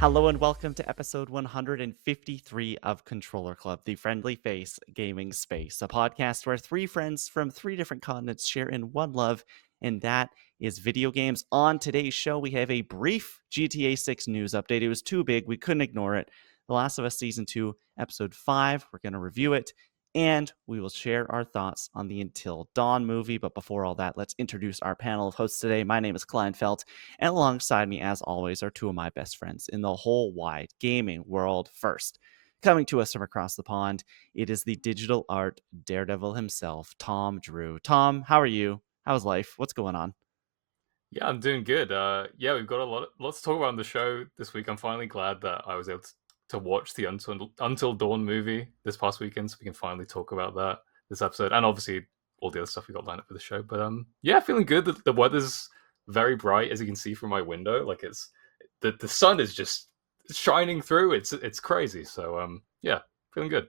Hello and welcome to episode 153 of Controller Club, the friendly face gaming space, a podcast where three friends from three different continents share in one love, and that is video games. On today's show, we have a brief GTA 6 news update. It was too big, we couldn't ignore it. The Last of Us Season 2, Episode 5, we're going to review it, and we will share our thoughts on the Until Dawn movie. But before all that, let's introduce our panel of hosts today. My name is Kleinfeld. And alongside me, as always, are two of my best friends in the whole wide gaming world. First, coming to us from across the pond, it is the digital art daredevil himself, Tom Drew. Tom, how are you? How's life? What's going on? Yeah, I'm doing good. Yeah, we've got lots to talk about on the show this week. I'm finally glad that I was able to watch the Until Dawn movie this past weekend, so we can finally talk about that this episode, and obviously all the other stuff we got lined up for the show. But yeah, feeling good. The weather's very bright, as you can see from my window. Like the sun is just shining through. It's crazy. So yeah, feeling good.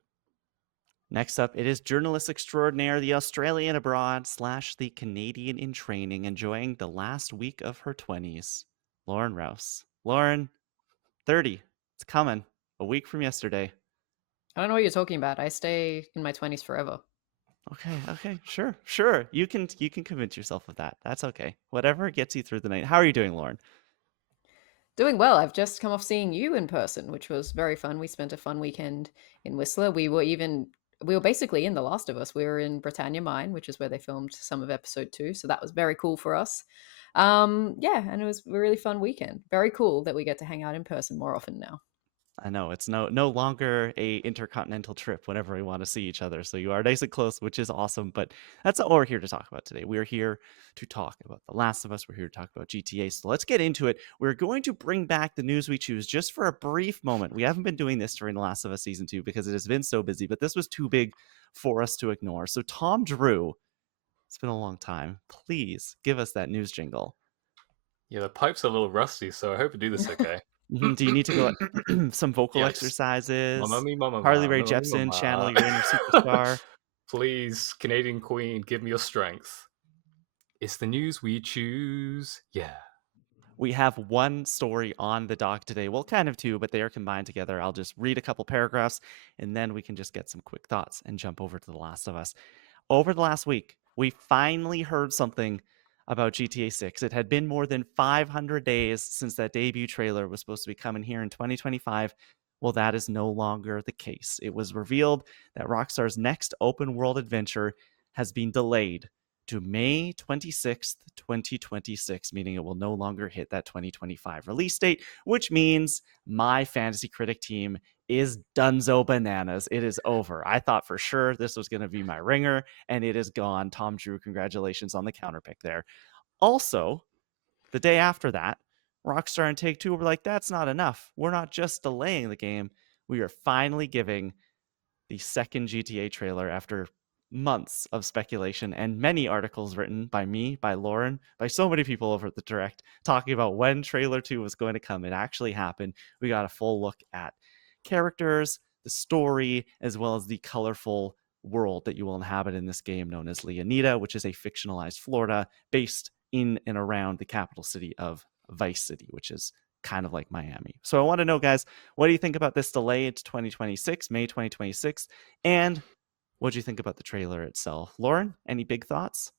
Next up, it is journalist extraordinaire, the Australian abroad slash the Canadian in training, enjoying the last week of her 20s, Lauren Rouse. Lauren, 30. It's coming. A week from yesterday. I don't know what you're talking about. I stay in my 20s forever. Okay, sure. You can convince yourself of that. That's okay. Whatever gets you through the night. How are you doing, Lauren? Doing well. I've just come off seeing you in person, which was very fun. We spent a fun weekend in Whistler. We were basically in The Last of Us. We were in Britannia Mine, which is where they filmed some of episode 2. So that was very cool for us. Yeah, and it was a really fun weekend. Very cool that we get to hang out in person more often now. I know it's no longer a intercontinental trip whenever we want to see each other. So you are nice and close, which is awesome. But that's not what we're here to talk about today. We're here to talk about The Last of Us. We're here to talk about GTA. So let's get into it. We're going to bring back the news we choose just for a brief moment. We haven't been doing this during The Last of Us Season 2 because it has been so busy, but this was too big for us to ignore. So Tom Drew, it's been a long time. Please give us that news jingle. Yeah, the pipe's a little rusty, so I hope you do this okay. Do you need to go some vocal Yes. Mamma exercises? mia, mamma Harley mia, Rae mamma mia, Jepsen, channel mamma. your inner superstar. Please, Canadian Queen, give me your strength. It's the news we choose. Yeah. We have one story on the dock today. Well, kind of two, but they are combined together. I'll just read a couple paragraphs and then we can just get some quick thoughts and jump over to The Last of Us. Over the last week, we finally heard something about GTA 6. It had been more than 500 days since that debut trailer was supposed to be coming here in 2025. Well, that is no longer the case. It was revealed that Rockstar's next open world adventure has been delayed to May 26th, 2026, meaning it will no longer hit that 2025 release date, which means my fantasy critic team is dunzo bananas. It is over. I thought for sure this was going to be my ringer, and it is gone. Tom Drew, congratulations on the counterpick there. Also, the day after that, Rockstar and Take Two were like, that's not enough. We're not just delaying the game. We are finally giving the second GTA trailer after months of speculation and many articles written by me, by Lauren, by so many people over at the Direct talking about when trailer 2 was going to come. It actually happened. We got a full look at characters, the story, as well as the colorful world that you will inhabit in this game known as Leonida, which is a fictionalized Florida based in and around the capital city of Vice City, which is kind of like Miami. So I want to know, guys, what do you think about this delay into 2026, May 2026? And what do you think about the trailer itself? Lauren, any big thoughts?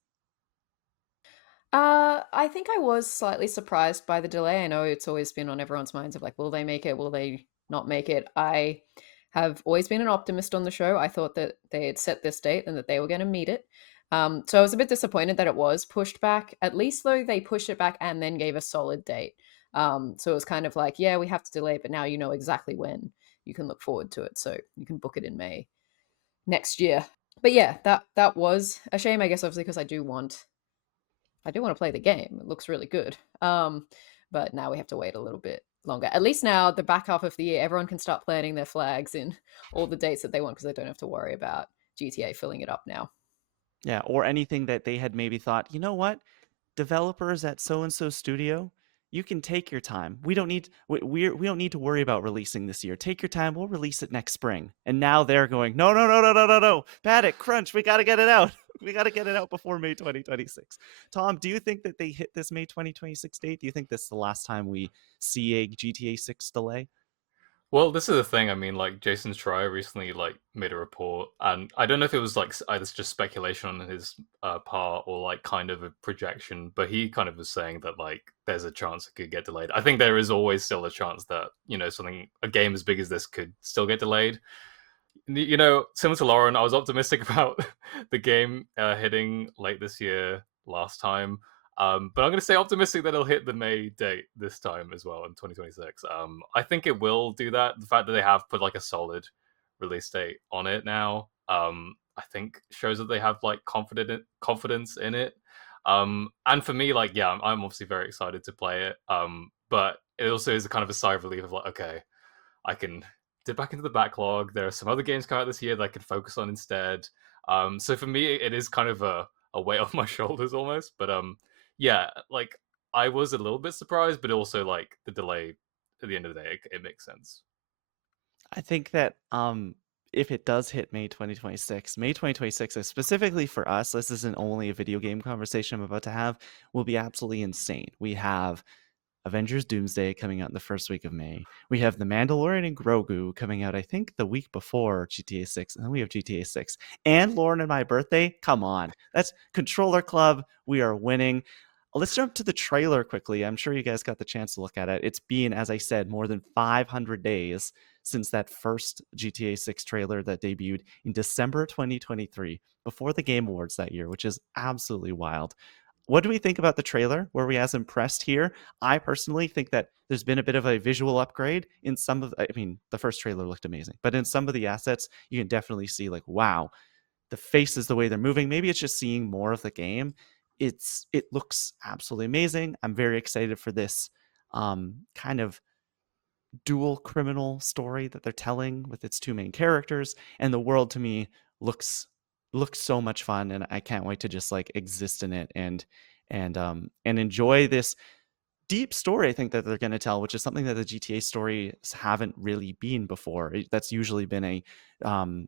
I think I was slightly surprised by the delay. I know it's always been on everyone's minds of like, will they make it? Will they not make it? I have always been an optimist on the show. I thought that they had set this date and that they were going to meet it. So I was a bit disappointed that it was pushed back. At least though they pushed it back and then gave a solid date. So it was kind of like, yeah, we have to delay it, but now you know exactly when you can look forward to it. So you can book it in May next year. But yeah, that was a shame, I guess, obviously, because I do want to play the game. It looks really good. But now we have to wait a little bit longer. At least now, the back half of the year, everyone can start planning their flags in all the dates that they want because they don't have to worry about GTA filling it up now. Yeah, or anything that they had maybe thought, you know what? Developers at so and so studio, You can take your time. We don't need to worry about releasing this year. Take your time. We'll release it next spring. And now they're going, no, no, no, no, no, no, no. Paddock, crunch. We got to get it out. We got to get it out before May 2026. Tom, do you think that they hit this May 2026 date? Do you think this is the last time we see a GTA 6 delay? Well, this is the thing. I mean, like Jason Schreier recently like made a report, and I don't know if it was like either just speculation on his part or like kind of a projection, but he kind of was saying that like there's a chance it could get delayed. I think there is always still a chance that something a game as big as this could still get delayed. Similar to Lauren, I was optimistic about the game hitting late this year last time. But I'm going to stay optimistic that it'll hit the May date this time as well in 2026. I think it will do that. The fact that they have put like a solid release date on it now, I think shows that they have like confidence in it. And for me, like, yeah, I'm obviously very excited to play it. But it also is a kind of a sigh of relief of like, okay, I can dip back into the backlog. There are some other games coming out this year that I can focus on instead. So for me, it is kind of a weight off my shoulders almost. But yeah, like I was a little bit surprised, but also like the delay at the end of the day, it makes sense. I think that if it does hit May 2026, May 2026 is specifically for us, this isn't only a video game conversation I'm about to have, will be absolutely insane. We have Avengers Doomsday coming out in the first week of May. We have The Mandalorian and Grogu coming out, I think, the week before GTA 6. And then we have GTA 6. And Lauren and my birthday? Come on. That's Controller Club. We are winning. Let's jump to the trailer quickly. I'm sure you guys got the chance to look at it. It's been, as I said, more than 500 days since that first GTA 6 trailer that debuted in December 2023, before the Game Awards that year, which is absolutely wild. What do we think about the trailer? Were we as impressed here? I personally think that there's been a bit of a visual upgrade in some of, I mean, the first trailer looked amazing, but in some of the assets, you can definitely see like, wow, the faces, the way they're moving. Maybe it's just seeing more of the game. It looks absolutely amazing. I'm very excited for this kind of dual criminal story that they're telling with its two main characters, and the world to me looks so much fun, and I can't wait to just like exist in it and enjoy this deep story I think that they're going to tell, which is something that the GTA stories haven't really been before. That's usually been a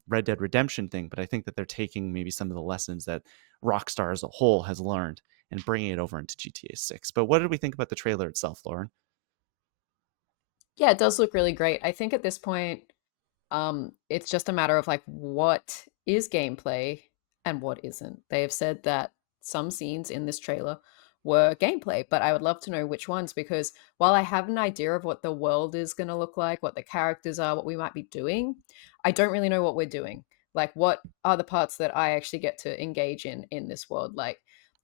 Red Dead Redemption thing, but I think that they're taking maybe some of the lessons that Rockstar as a whole has learned and bringing it over into GTA 6. But what did we think about the trailer itself, Lauren? Yeah, it does look really great. I think at this point, it's just a matter of like what is gameplay and what isn't. They have said that some scenes in this trailer were gameplay, but I would love to know which ones, because while I have an idea of what the world is going to look like, what the characters are, what we might be doing, I don't really know what we're doing. Like, what are the parts that I actually get to engage in this world? Like,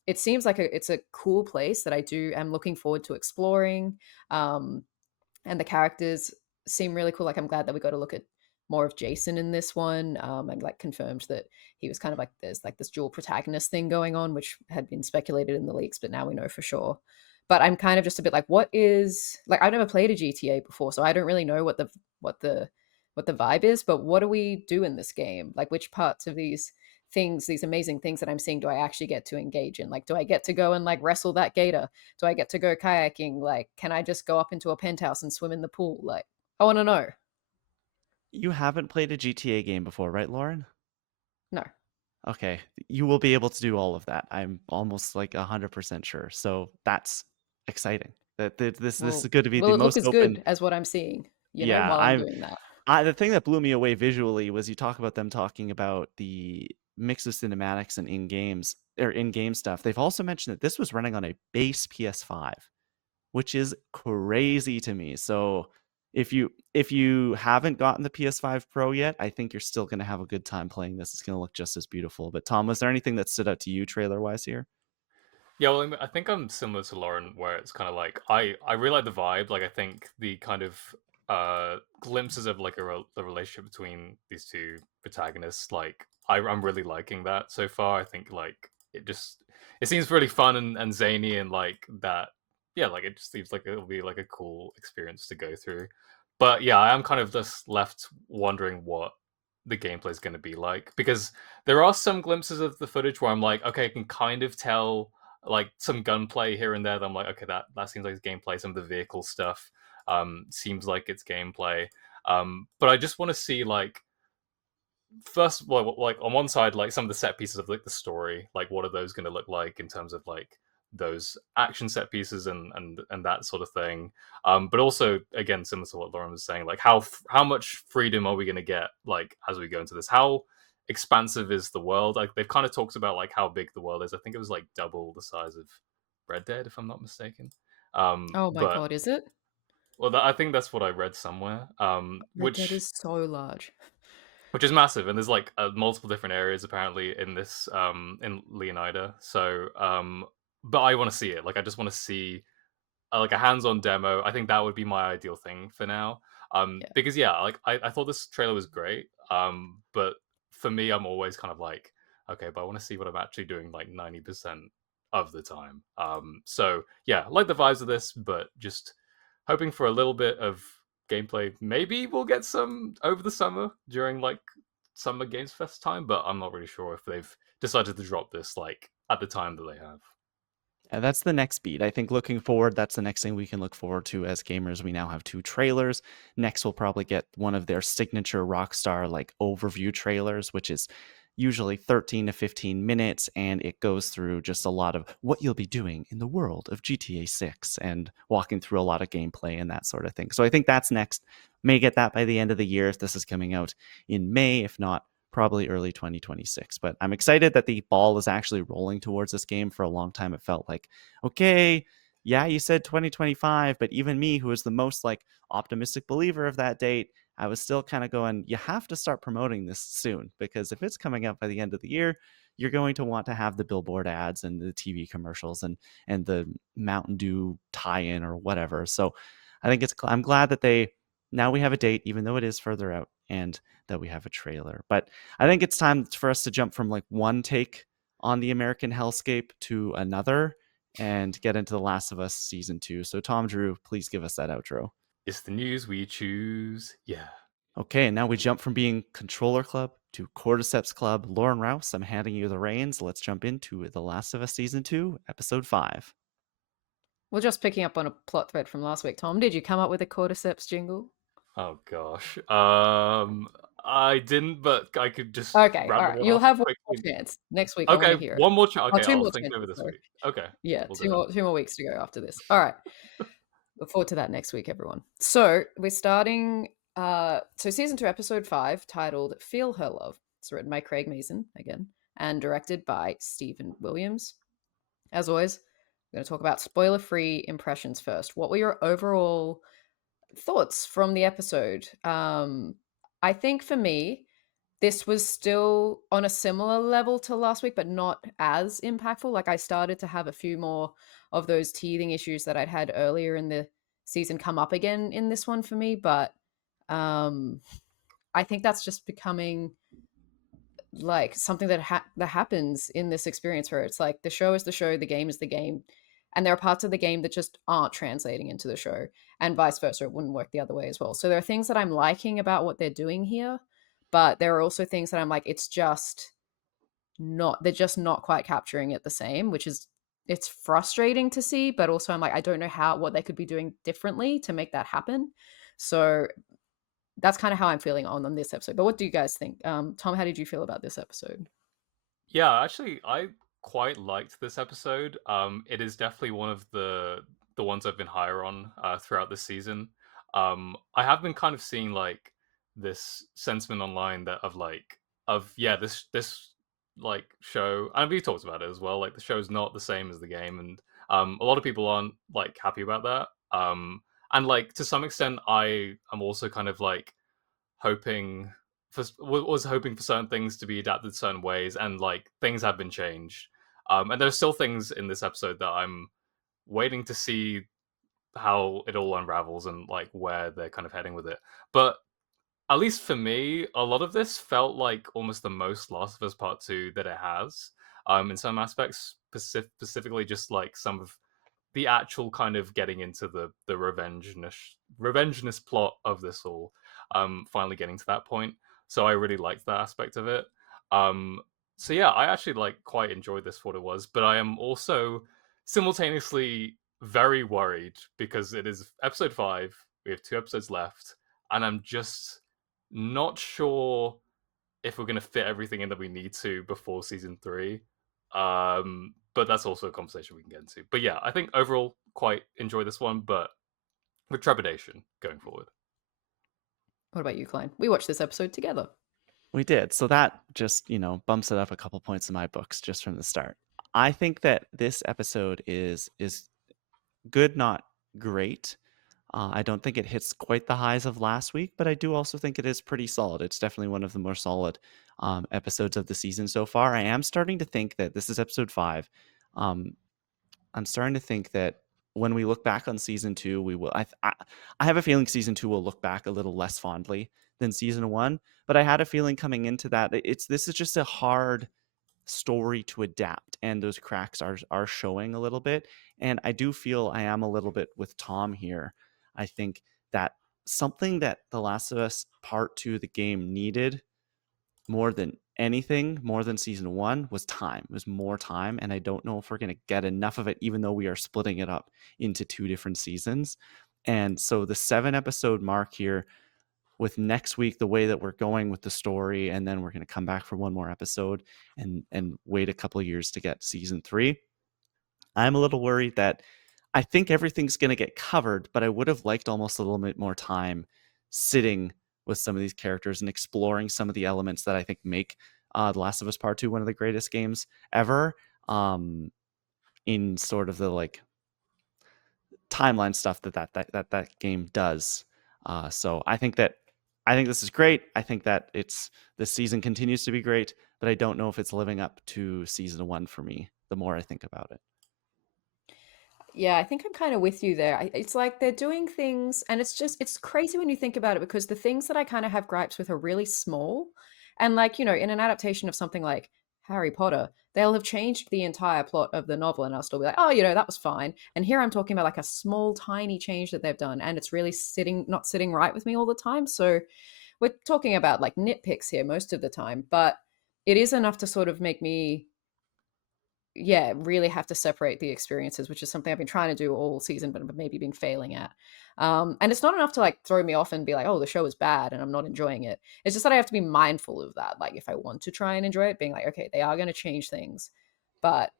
it seems like it's a cool place that I do am looking forward to exploring. Um, and the characters seem really cool. Like, I'm glad that we got to look at more of Jason in this one, and like confirmed that he was kind of like there's like this dual protagonist thing going on, which had been speculated in the leaks, but now we know for sure. But I'm kind of just a bit like, what is like, I've never played a GTA before, so I don't really know what the what the vibe is. But what do we do in this game? Like, which parts of these things, these amazing things that I'm seeing, do I actually get to engage in? Like, do I get to go and like wrestle that gator? Do I get to go kayaking? Like, can I just go up into a penthouse and swim in the pool? Like, I want to know. You haven't played a GTA game before, right, Lauren? No. Okay, you will be able to do all of that. I'm almost like 100% sure. So that's exciting. This is Well, going to be will the it look most as open. good as what I'm seeing, Yeah, while I'm doing that? the thing that blew me away visually was you talk about them talking about the mix of cinematics and in games or in game stuff. They've also mentioned that this was running on a base PS5, which is crazy to me. So if you haven't gotten the PS5 Pro yet, I think you're still going to have a good time playing this. It's going to look just as beautiful. But Tom, was there anything that stood out to you trailer wise here? Yeah, well, I think I'm similar to Lauren, where it's kind of like I really like the vibe. Like I think the kind of glimpses of like the relationship between these two protagonists, like I'm really liking that so far. I think like it seems really fun and zany and like that. Yeah, like it just seems like it'll be like a cool experience to go through. But yeah, I am kind of just left wondering what the gameplay is going to be like, because there are some glimpses of the footage where I'm like, okay, I can kind of tell like some gunplay here and there. That I'm like, okay, that seems like it's gameplay. Some of the vehicle stuff seems like it's gameplay. But I just want to see like first, well, like on one side, like some of the set pieces of like the story, like what are those going to look like in terms of like those action set pieces and that sort of thing. But also, again, similar to what Lauren was saying, like how much freedom are we going to get like as we go into this? How expansive is the world? Like they've kind of talked about like how big the world is. I think it was like double the size of Red Dead, if I'm not mistaken. Oh my But god, is it? well, I think that's what I read somewhere. Red Dead is so large. Which is massive, and there's like multiple different areas apparently in this in Leonida. So but I want to see it. Like I just want to see like a hands-on demo. I think that would be my ideal thing for now. Yeah. Because yeah, like I thought this trailer was great. But for me, I'm always kind of like, okay, but I want to see what I'm actually doing like 90% of the time. So yeah, I like the vibes of this, but just hoping for a little bit of gameplay. Maybe we'll get some over the summer during like Summer Games Fest time, but I'm not really sure if they've decided to drop this like at the time that they have. That's the next beat. I think looking forward, that's the next thing we can look forward to as gamers. We now have 2 trailers. Next, we'll probably get one of their signature Rockstar like overview trailers, which is usually 13 to 15 minutes, and it goes through just a lot of what you'll be doing in the world of GTA 6 and walking through a lot of gameplay and that sort of thing. So I think that's next. May get that by the end of the year if this is coming out in May, if not probably early 2026. But I'm excited that the ball is actually rolling towards this game. For a long time, it felt like, okay, yeah, you said 2025, but even me, who is the most like optimistic believer of that date, I was still kind of going, you have to start promoting this soon, because if it's coming out by the end of the year, you're going to want to have the billboard ads and the TV commercials and the Mountain Dew tie-in or whatever. So I think I'm glad that they now we have a date, even though it is further out, and that we have a trailer. But I think it's time for us to jump from like one take on the American hellscape to another and get into The Last of Us season 2. So Tom, Drew, please give us that outro. It's the news we choose. Yeah. Okay, and now we jump from being Controller Club to Cordyceps Club. Lauren Rouse, I'm handing you the reins. Let's jump into The Last of Us season 2, episode 5. Well, just picking up on a plot thread from last week, Tom, did you come up with a cordyceps jingle? Oh gosh. I didn't, but I could just Okay, all rattle right. one You'll off have one more quickly. chance next week. I want Okay, to hear it. one more chance. Oh, Okay, two I'll more think over chances. this Sorry. week. Okay, Yeah, we'll do two it. more 2 more weeks to go after this. All right. Look forward to that next week, everyone. So we're starting. So season 2, episode 5, titled "Feel Her Love." It's written by Craig Mazin again, and directed by Stephen Williams. As always, we're going to talk about spoiler-free impressions first. What were your overall thoughts from the episode? I think for me, this was still on a similar level to last week, but not as impactful. Like I started to have a few more of those teething issues that I'd had earlier in the season come up again in this one for me. But um, I think that's just becoming like something that happens in this experience where it's like the show is the show, the game is the game, and there are parts of the game that just aren't translating into the show, and vice versa. It wouldn't work the other way as well. So there are things that I'm liking about what they're doing here, but there are also things that I'm like, it's just not. They're just not quite capturing it the same, which is it's frustrating to see. But also, I'm like, I don't know what they could be doing differently to make that happen. So that's kind of how I'm feeling on this episode. But what do you guys think? Tom, how did you feel about this episode? Yeah, actually, I quite liked this episode. It is definitely one of the ones I've been higher on throughout the season. I have been kind of seeing like this sentiment online that of like of yeah this like show, and we talked about it as well. Like the show's not the same as the game, and a lot of people aren't like happy about that. And like to some extent, I am also kind of like hoping was hoping for certain things to be adapted certain ways, and like things have been changed. And there's still things in this episode that I'm waiting to see how it all unravels and like where they're kind of heading with it. But at least for me, a lot of this felt like almost the most Last of Us Part Two that it has. In some aspects, specifically just like some of the actual kind of getting into the revengeness plot of this all, finally getting to that point. So I really liked that aspect of it. Um, So yeah, I actually like quite enjoyed this for what it was, but I am also simultaneously very worried because it is episode 5. We have 2 episodes left, and I'm just not sure if we're gonna fit everything in that we need to before season 3. But that's also a conversation we can get into. But yeah, I think overall quite enjoy this one, but with trepidation going forward. What about you, Klein? We watched this episode together. We did. So that just, bumps it up a couple points in my books just from the start. I think that this episode is good, not great. I don't think it hits quite the highs of last week, but I do also think it is pretty solid. It's definitely one of the more solid episodes of the season so far. I am starting to think that this is episode 5. Um, I'm starting to think that when we look back on season 2, we will. I have a feeling season 2 will look back a little less fondly than season 1. But I had a feeling coming into that this is just a hard story to adapt, and those cracks are showing a little bit. And I do feel I am a little bit with Tom here. I think that something that The Last of Us Part 2, the game, needed more than anything, more than season 1, was time. It was more time, and I don't know if we're going to get enough of it, even though we are splitting it up into 2 different seasons. And so the 7-episode mark here, with next week the way that we're going with the story, and then we're going to come back for one more episode and wait a couple of years to get season 3. I'm a little worried that I think everything's going to get covered, but I would have liked almost a little bit more time sitting with some of these characters and exploring some of the elements that I think make The Last of Us Part 2 one of the greatest games ever, in sort of the like timeline stuff that game does. So I think this is great. I think that this season continues to be great, but I don't know if it's living up to season 1 for me. The more I think about it. Yeah, I think I'm kind of with you there. It's like they're doing things, and it's crazy when you think about it because the things that I kind of have gripes with are really small. And like, in an adaptation of something like Harry Potter, they'll have changed the entire plot of the novel, and I'll still be like, oh, that was fine. And here I'm talking about like a small, tiny change that they've done, and it's really not sitting right with me all the time. So we're talking about like nitpicks here most of the time, but it is enough to sort of make me, yeah, really have to separate the experiences, which is something I've been trying to do all season, but maybe been failing at. And it's not enough to like throw me off and be like, oh, the show is bad and I'm not enjoying it. It's just that I have to be mindful of that. Like if I want to try and enjoy it, being like, okay, they are going to change things. But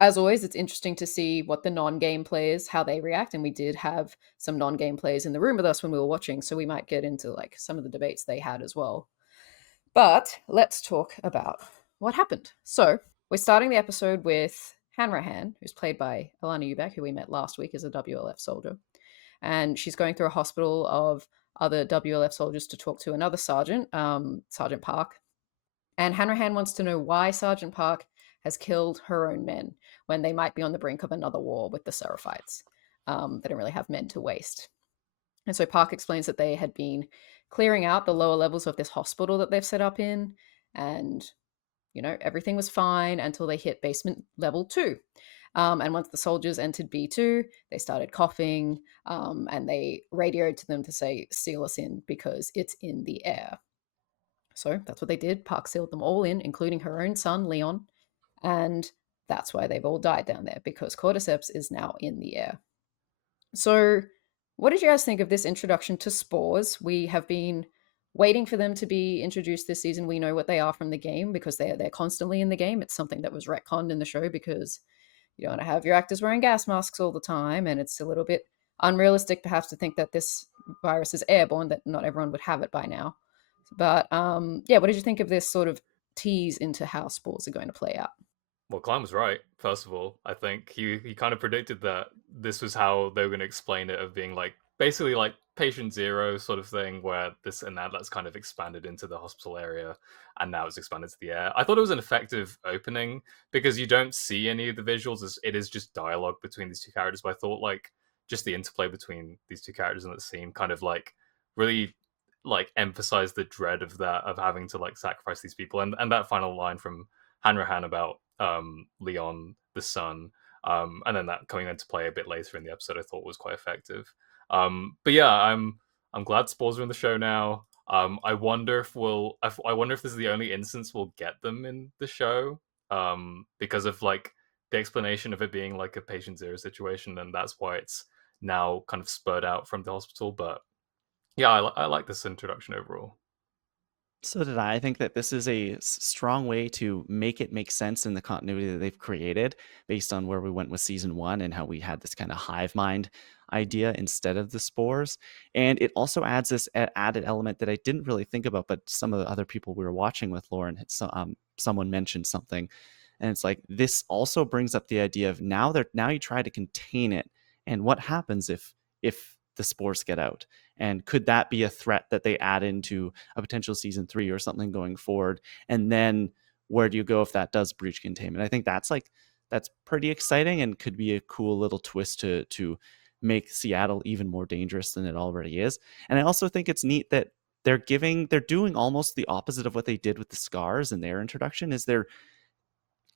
as always, it's interesting to see what the non-game players, how they react. And we did have some non-game players in the room with us when we were watching. So we might get into like some of the debates they had as well. But let's talk about what happened. So we're starting the episode with Hanrahan, who's played by Alana Ubek, who we met last week as a WLF soldier. And she's going through a hospital of other WLF soldiers to talk to another sergeant, Sergeant Park. And Hanrahan wants to know why Sergeant Park has killed her own men when they might be on the brink of another war with the Seraphites. They don't really have men to waste. And so Park explains that they had been clearing out the lower levels of this hospital that they've set up in, and everything was fine until they hit basement level 2. And once the soldiers entered B2, they started coughing, and they radioed to them to say, seal us in because it's in the air. So that's what they did. Park sealed them all in, including her own son, Leon. And that's why they've all died down there, because cordyceps is now in the air. So what did you guys think of this introduction to spores? We have been waiting for them to be introduced this season. We know what they are from the game because they're constantly in the game. It's something that was retconned in the show because you don't want to have your actors wearing gas masks all the time, and it's a little bit unrealistic perhaps to think that this virus is airborne, that not everyone would have it by now. But yeah, what did you think of this sort of tease into how spores are going to play out? Well, Klein was right. First of all, I think he kind of predicted that this was how they were going to explain it, of being like basically like patient zero sort of thing, where this and that's kind of expanded into the hospital area, and now it's expanded to the air. I thought it was an effective opening because you don't see any of the visuals; it is just dialogue between these two characters. But I thought like just the interplay between these two characters in the scene kind of like really like emphasize the dread of that, of having to like sacrifice these people, and that final line from Hanrahan about Leon the son, and then that coming into play a bit later in the episode, I thought was quite effective. But yeah, I'm glad spores are in the show now. I wonder if I wonder if this is the only instance we'll get them in the show, because of like the explanation of it being like a patient zero situation, and that's why it's now kind of spurred out from the hospital. But yeah, I like this introduction overall. So did I. I think that this is a strong way to make it make sense in the continuity that they've created based on where we went with season one and how we had this kind of hive mind idea instead of the spores. And it also adds this added element that I didn't really think about, but some of the other people we were watching with, Lauren, someone mentioned something. And it's like this also brings up the idea of now you try to contain it. And what happens if the spores get out? And could that be a threat that they add into a potential season 3 or something going forward? And then where do you go if that does breach containment? I think that's pretty exciting and could be a cool little twist to make Seattle even more dangerous than it already is. And I also think it's neat that they're doing almost the opposite of what they did with the scars in their introduction. Is they're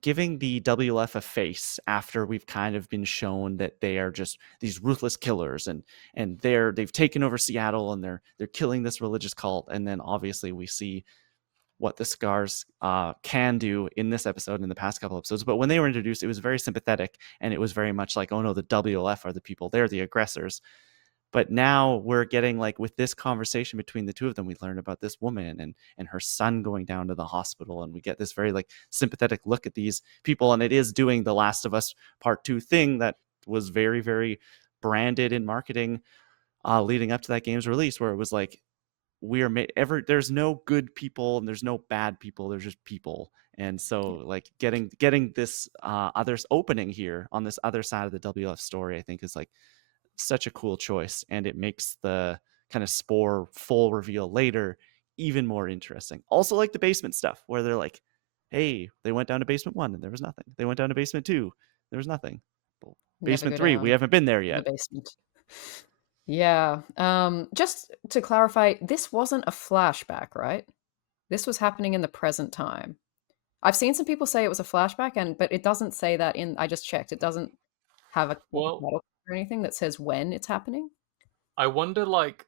giving the WLF a face after we've kind of been shown that they are just these ruthless killers, and they've taken over Seattle, and they're killing this religious cult. And then obviously we see what the scars can do in this episode, in the past couple episodes. But when they were introduced, it was very sympathetic, and it was very much like, oh no, the WLF are the people, they're the aggressors. But now we're getting, like, with this conversation between the two of them, we learn about this woman and her son going down to the hospital, and we get this very like sympathetic look at these people. And it is doing the Last of Us Part 2 thing that was very, very branded in marketing leading up to that game's release, where it was like, there's no good people and there's no bad people, there's just people. And so like getting this others opening here on this other side of the WF story, I think is like such a cool choice, and it makes the kind of spore full reveal later even more interesting. Also, like the basement stuff where they're like, hey, they went down to basement 1 and there was nothing, they went down to basement 2, there was nothing. Well, Never basement go 3, we down haven't been there in the yet. basement. Yeah. Just to clarify, this wasn't a flashback, right? This was happening in the present time. I've seen some people say it was a flashback, but it doesn't say that in. I just checked. It doesn't have a Well, title or anything that says when it's happening. I wonder, like,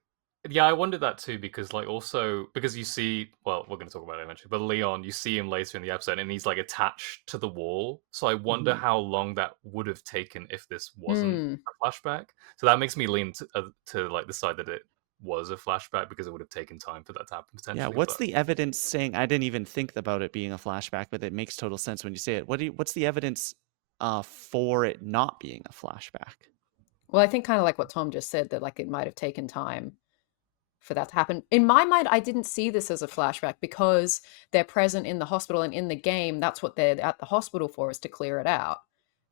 yeah, I wondered that too because, like, also because you see, well, we're going to talk about it eventually, but Leon, you see him later in the episode, and he's like attached to the wall. So I wonder Mhm. how long that would have taken if this wasn't Mm. a flashback. So that makes me lean to like the side that it was a flashback because it would have taken time for that to happen Yeah, potentially. what's But the evidence saying? I didn't even think about it being a flashback, but it makes total sense when you say it. What's the evidence for it not being a flashback? Well, I think kind of like what Tom just said, that like it might have taken time for that to happen. In my mind, I didn't see this as a flashback because they're present in the hospital, and in the game, that's what they're at the hospital for, is to clear it out.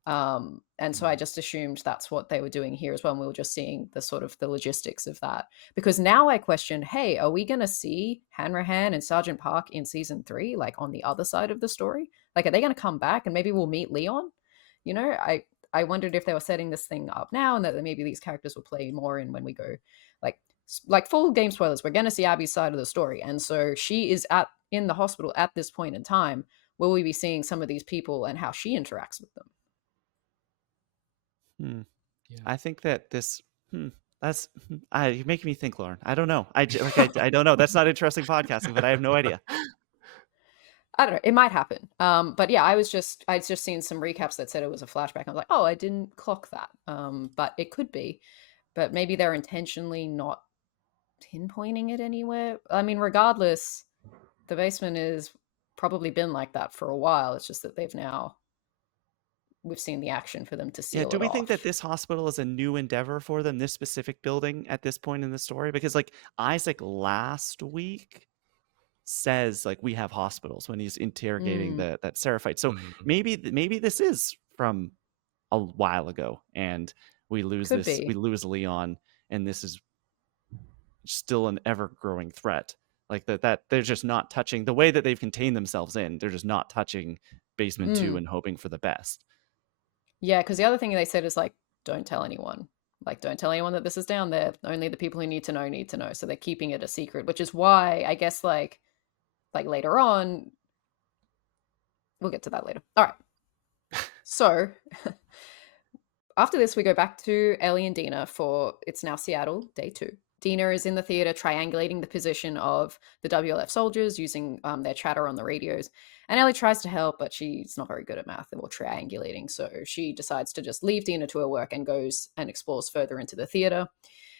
And so I Mm. just assumed that's what they were doing here as well. And we were just seeing the sort of the logistics of that. Because now I question, hey, are we going to see Hanrahan and Sergeant Park in season 3, like on the other side of the story? Like, are they going to come back and maybe we'll meet Leon? You know, I wondered if they were setting this thing up now, and that maybe these characters will play more in when we go, like full game spoilers. We're going to see Abby's side of the story, and so she is at in the hospital at this point in time. Will we be seeing some of these people and how she interacts with them? Hmm. Yeah. I think that this. That's. You make me think, Lauren. I don't know. I don't know. That's not interesting podcasting, but I have no idea. I don't know. It might happen. But yeah, I'd just seen some recaps that said it was a flashback. I was like, oh, I didn't clock that. But it could be. But maybe they're intentionally not pinpointing it anywhere. I mean, regardless, the basement is probably been like that for a while. It's just that we've seen the action for them to Yeah, seal do it we think that off. this hospital is a new endeavor for them, this specific building at this point in the story? Because like Isaac last week says like we have hospitals when he's interrogating Mm, that Seraphite. So Mm. maybe this is from a while ago, and could be. we lose Leon, and this is still an ever growing threat. Like that they're just not touching the way that they've contained themselves in. They're just not touching basement 2 Mm. and hoping for the best. Yeah, because the other thing they said is like, don't tell anyone. Like, don't tell anyone that this is down there. Only the people who need to know need to know. So they're keeping it a secret, which is why I guess like later on, we'll get to that later. All right. So after this, we go back to Ellie and Dina for it's now Seattle, day 2. Dina is in the theater triangulating the position of the WLF soldiers using their chatter on the radios. And Ellie tries to help, but she's not very good at math or triangulating. So she decides to just leave Dina to her work and goes and explores further into the theater.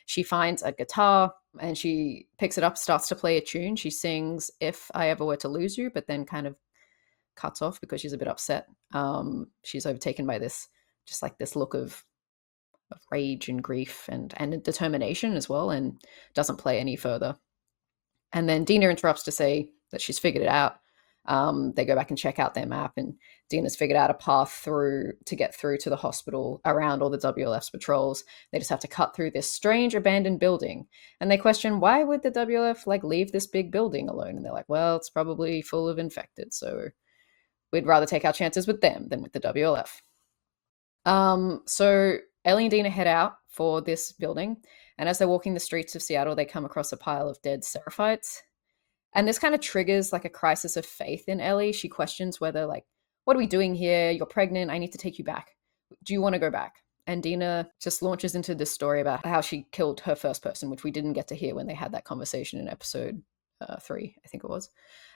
She finds a guitar and she picks it up, starts to play a tune. She sings If I Ever Were to Lose You, but then kind of cuts off because she's a bit upset. She's overtaken by this, just like this look of rage and grief and determination as well, and doesn't play any further. And then Dina interrupts to say that she's figured it out. They go back and check out their map, and Dina's figured out a path through to get through to the hospital around all the WLF's patrols. They just have to cut through this strange abandoned building, and they question why would the WLF like leave this big building alone? And they're like, well, it's probably full of infected, so we'd rather take our chances with them than with the WLF. So Ellie and Dina head out for this building, and as they're walking the streets of Seattle, they come across a pile of dead Seraphites. And this kind of triggers like a crisis of faith in Ellie. She questions whether, like, what are we doing here? You're pregnant. I need to take you back. Do you want to go back? And Dina just launches into this story about how she killed her first person, which we didn't get to hear when they had that conversation in episode 3, I think it was.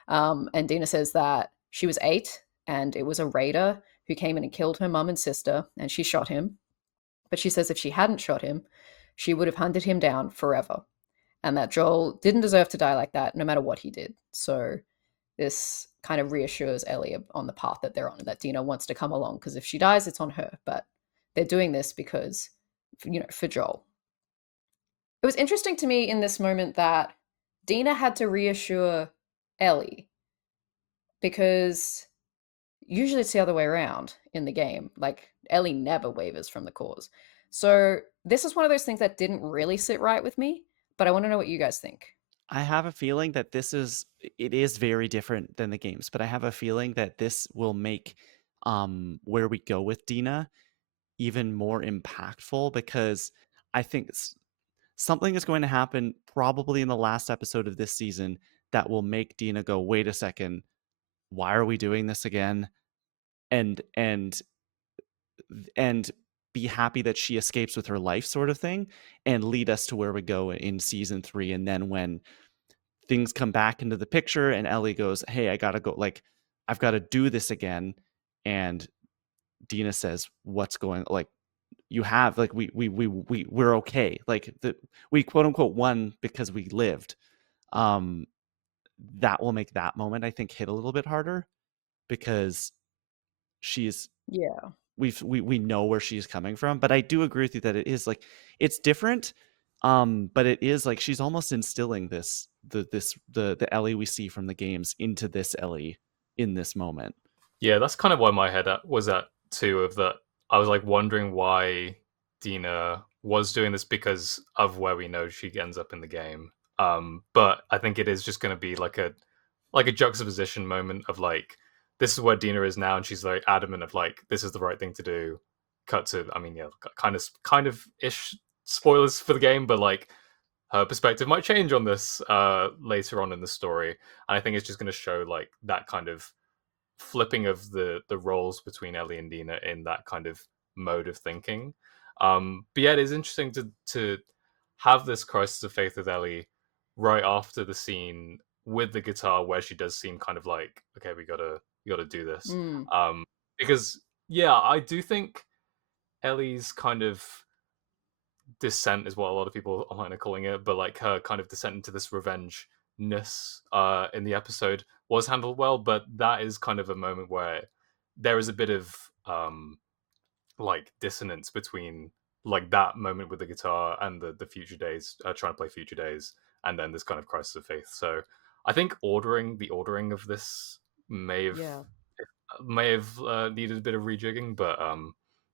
And Dina says that she was 8 and it was a raider who came in and killed her mum and sister, and she shot him. But she says if she hadn't shot him, she would have hunted him down forever. And that Joel didn't deserve to die like that, no matter what he did. So this kind of reassures Ellie on the path that they're on, that Dina wants to come along, because if she dies, it's on her. But they're doing this because, for Joel. It was interesting to me in this moment that Dina had to reassure Ellie, because usually it's the other way around in the game. Like, Ellie never wavers from the cause. So this is one of those things that didn't really sit right with me, but I want to know what you guys think. I have a feeling that it is very different than the games, but I have a feeling that this will make where we go with Dina even more impactful, because I think something is going to happen probably in the last episode of this season that will make Dina go, wait a second, why are we doing this again? And be happy that she escapes with her life, sort of thing, and lead us to where we go in season 3. And then when things come back into the picture and Ellie goes, hey, I gotta go, like, I've got to do this again, and Dina says, what's going, like, you have, like, we're okay, like, we quote unquote won because we lived. That will make that moment, I think, hit a little bit harder, because she's Yeah. we know where she's coming from. But I do agree with you that it is, like, it's different, but it is like she's almost instilling the Ellie we see from the games into this Ellie in this moment. Yeah, that's kind of why my head was at too. Of that, I was like wondering why Dina was doing this because of where we know she ends up in the game. But I think it is just going to be like a juxtaposition moment of like, this is where Dina is now, and she's very adamant of like, this is the right thing to do. Cut to, I mean, yeah, kind of ish spoilers for the game, but like her perspective might change on this later on in the story, and I think it's just going to show like that kind of flipping of the roles between Ellie and Dina in that kind of mode of thinking. But yeah, it is interesting to have this crisis of faith with Ellie right after the scene with the guitar, where she does seem kind of like, okay, we gotta do this. Mm. Because yeah, I do think Ellie's kind of descent is what a lot of people online are calling it, but like her kind of descent into this revenge ness in the episode was handled well, but that is kind of a moment where there is a bit of like dissonance between like that moment with the guitar and the future days, trying to play future days, and then this kind of crisis of faith. So I think the ordering of this may have Yeah. needed a bit of rejigging, but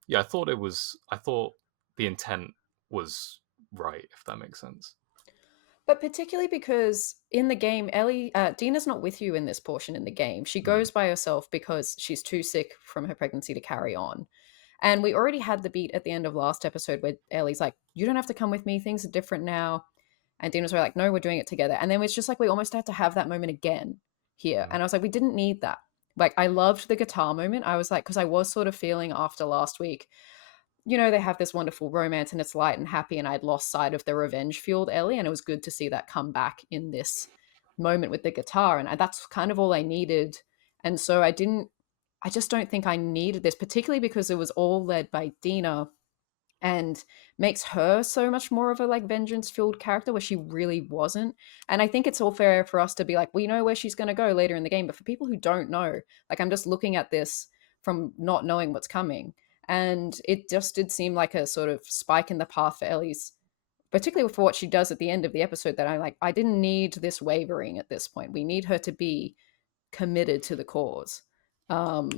yeah, I thought the intent was right, if that makes sense. But particularly because in the game, Dina's not with you in this portion in the game. She Mm. goes by herself because she's too sick from her pregnancy to carry on. And we already had the beat at the end of last episode where Ellie's like, you don't have to come with me. Things are different now. And Dina's like, no, we're doing it together. And then it's just like, we almost had to have that moment again here. Mm. And I was like, we didn't need that. Like, I loved the guitar moment. I was like, because I was sort of feeling after last week, they have this wonderful romance and it's light and happy, and I'd lost sight of the revenge fueled Ellie, and it was good to see that come back in this moment with the guitar, and that's kind of all I needed. And so I just don't think I needed this, particularly because it was all led by Dina, and makes her so much more of a like vengeance fueled character where she really wasn't. And I think it's all fair for us to be like, we know where she's going to go later in the game, but for people who don't know, like, I'm just looking at this from not knowing what's coming, and it just did seem like a sort of spike in the path for Ellie's, particularly for what she does at the end of the episode, that I'm like, I didn't need this wavering at this point. We need her to be committed to the cause. um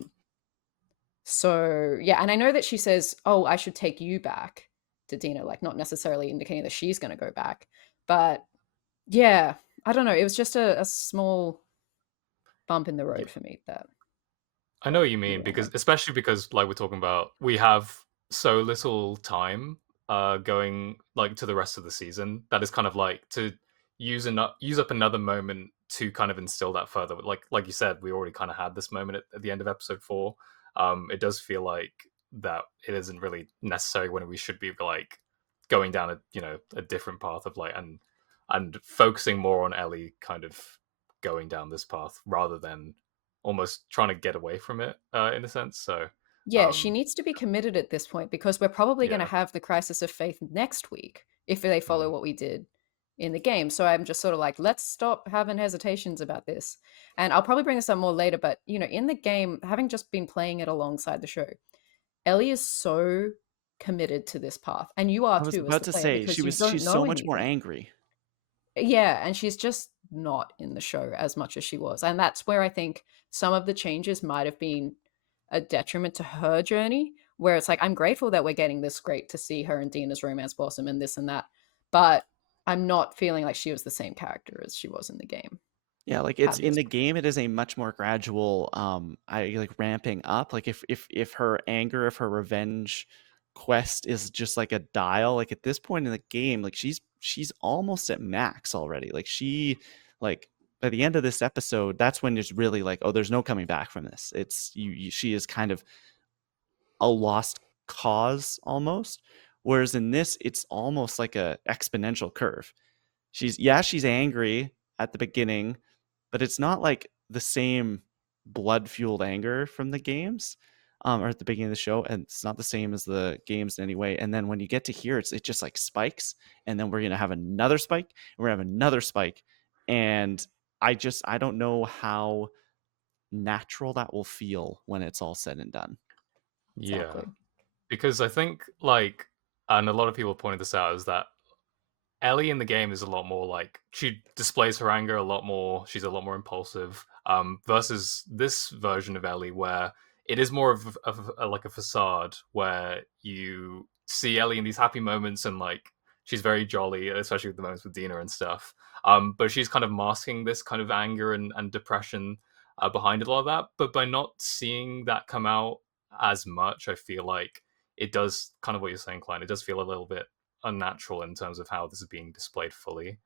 so yeah, and I know that she says, "Oh, I should take you back," to Dina, like not necessarily indicating that she's going to go back, but yeah, I don't know. It was just a small bump in the Yeah. road for me that I know what you went the mean wrong because way. especially because like we're talking about, we have so little time going like to the rest of the season that is kind of like to use up another moment to kind of instill that further. Like you said, we already kind of had this moment at the end of episode 4. It does feel like that it isn't really necessary when we should be like going down a different path of like and focusing more on Ellie kind of going down this path rather than almost trying to get away from it in a sense. So Yeah, she um needs to be committed at this point, because we're probably going to yeah. have the crisis of faith next week if they follow Mm. what we did in the game. So I'm just sort of like, let's stop having hesitations about this. And I'll probably bring this up more later, but in the game, having just been playing it alongside the show, Ellie is so committed to this path, and you are I was too as about the to player, say because you don't she's know so much more anything. angry. Yeah, and she's just not in the show as much as she was. And that's where I think some of the changes might have been a detriment to her journey, where it's like, I'm grateful that we're getting this great to see her and Dina's romance blossom and this and that, but I'm not feeling like she was the same character as she was in the game Yeah, like it's at in this the point. game, it is a much more gradual, I like ramping up. Like if her anger, if her revenge quest is just like a dial, like at this point in the game, like she's almost at max already. Like by the end of this episode, that's when it's really like, oh, there's no coming back from this. It's she is kind of a lost cause almost. Whereas in this, it's almost like a exponential curve. She's angry at the beginning, but it's not like the same blood fueled anger from the games, or at the beginning of the show, and it's not the same as the games in any way. And then when you get to here, it just like spikes, and then we're gonna have another spike, and we're gonna have another spike, and I don't know how natural that will feel when it's all said and done. Yeah. Exactly. Because I think like, and a lot of people pointed this out, is that Ellie in the game is a lot more like, she displays her anger a lot more. She's a lot more impulsive. Versus this version of Ellie, where it is more of like a facade, where you see Ellie in these happy moments and like she's very jolly, especially with the moments with Dina and stuff. But she's kind of masking this kind of anger and depression behind a lot of that. But by not seeing that come out as much, I feel like it does kind of what you're saying, Klein. It does feel a little bit unnatural in terms of how this is being displayed fully.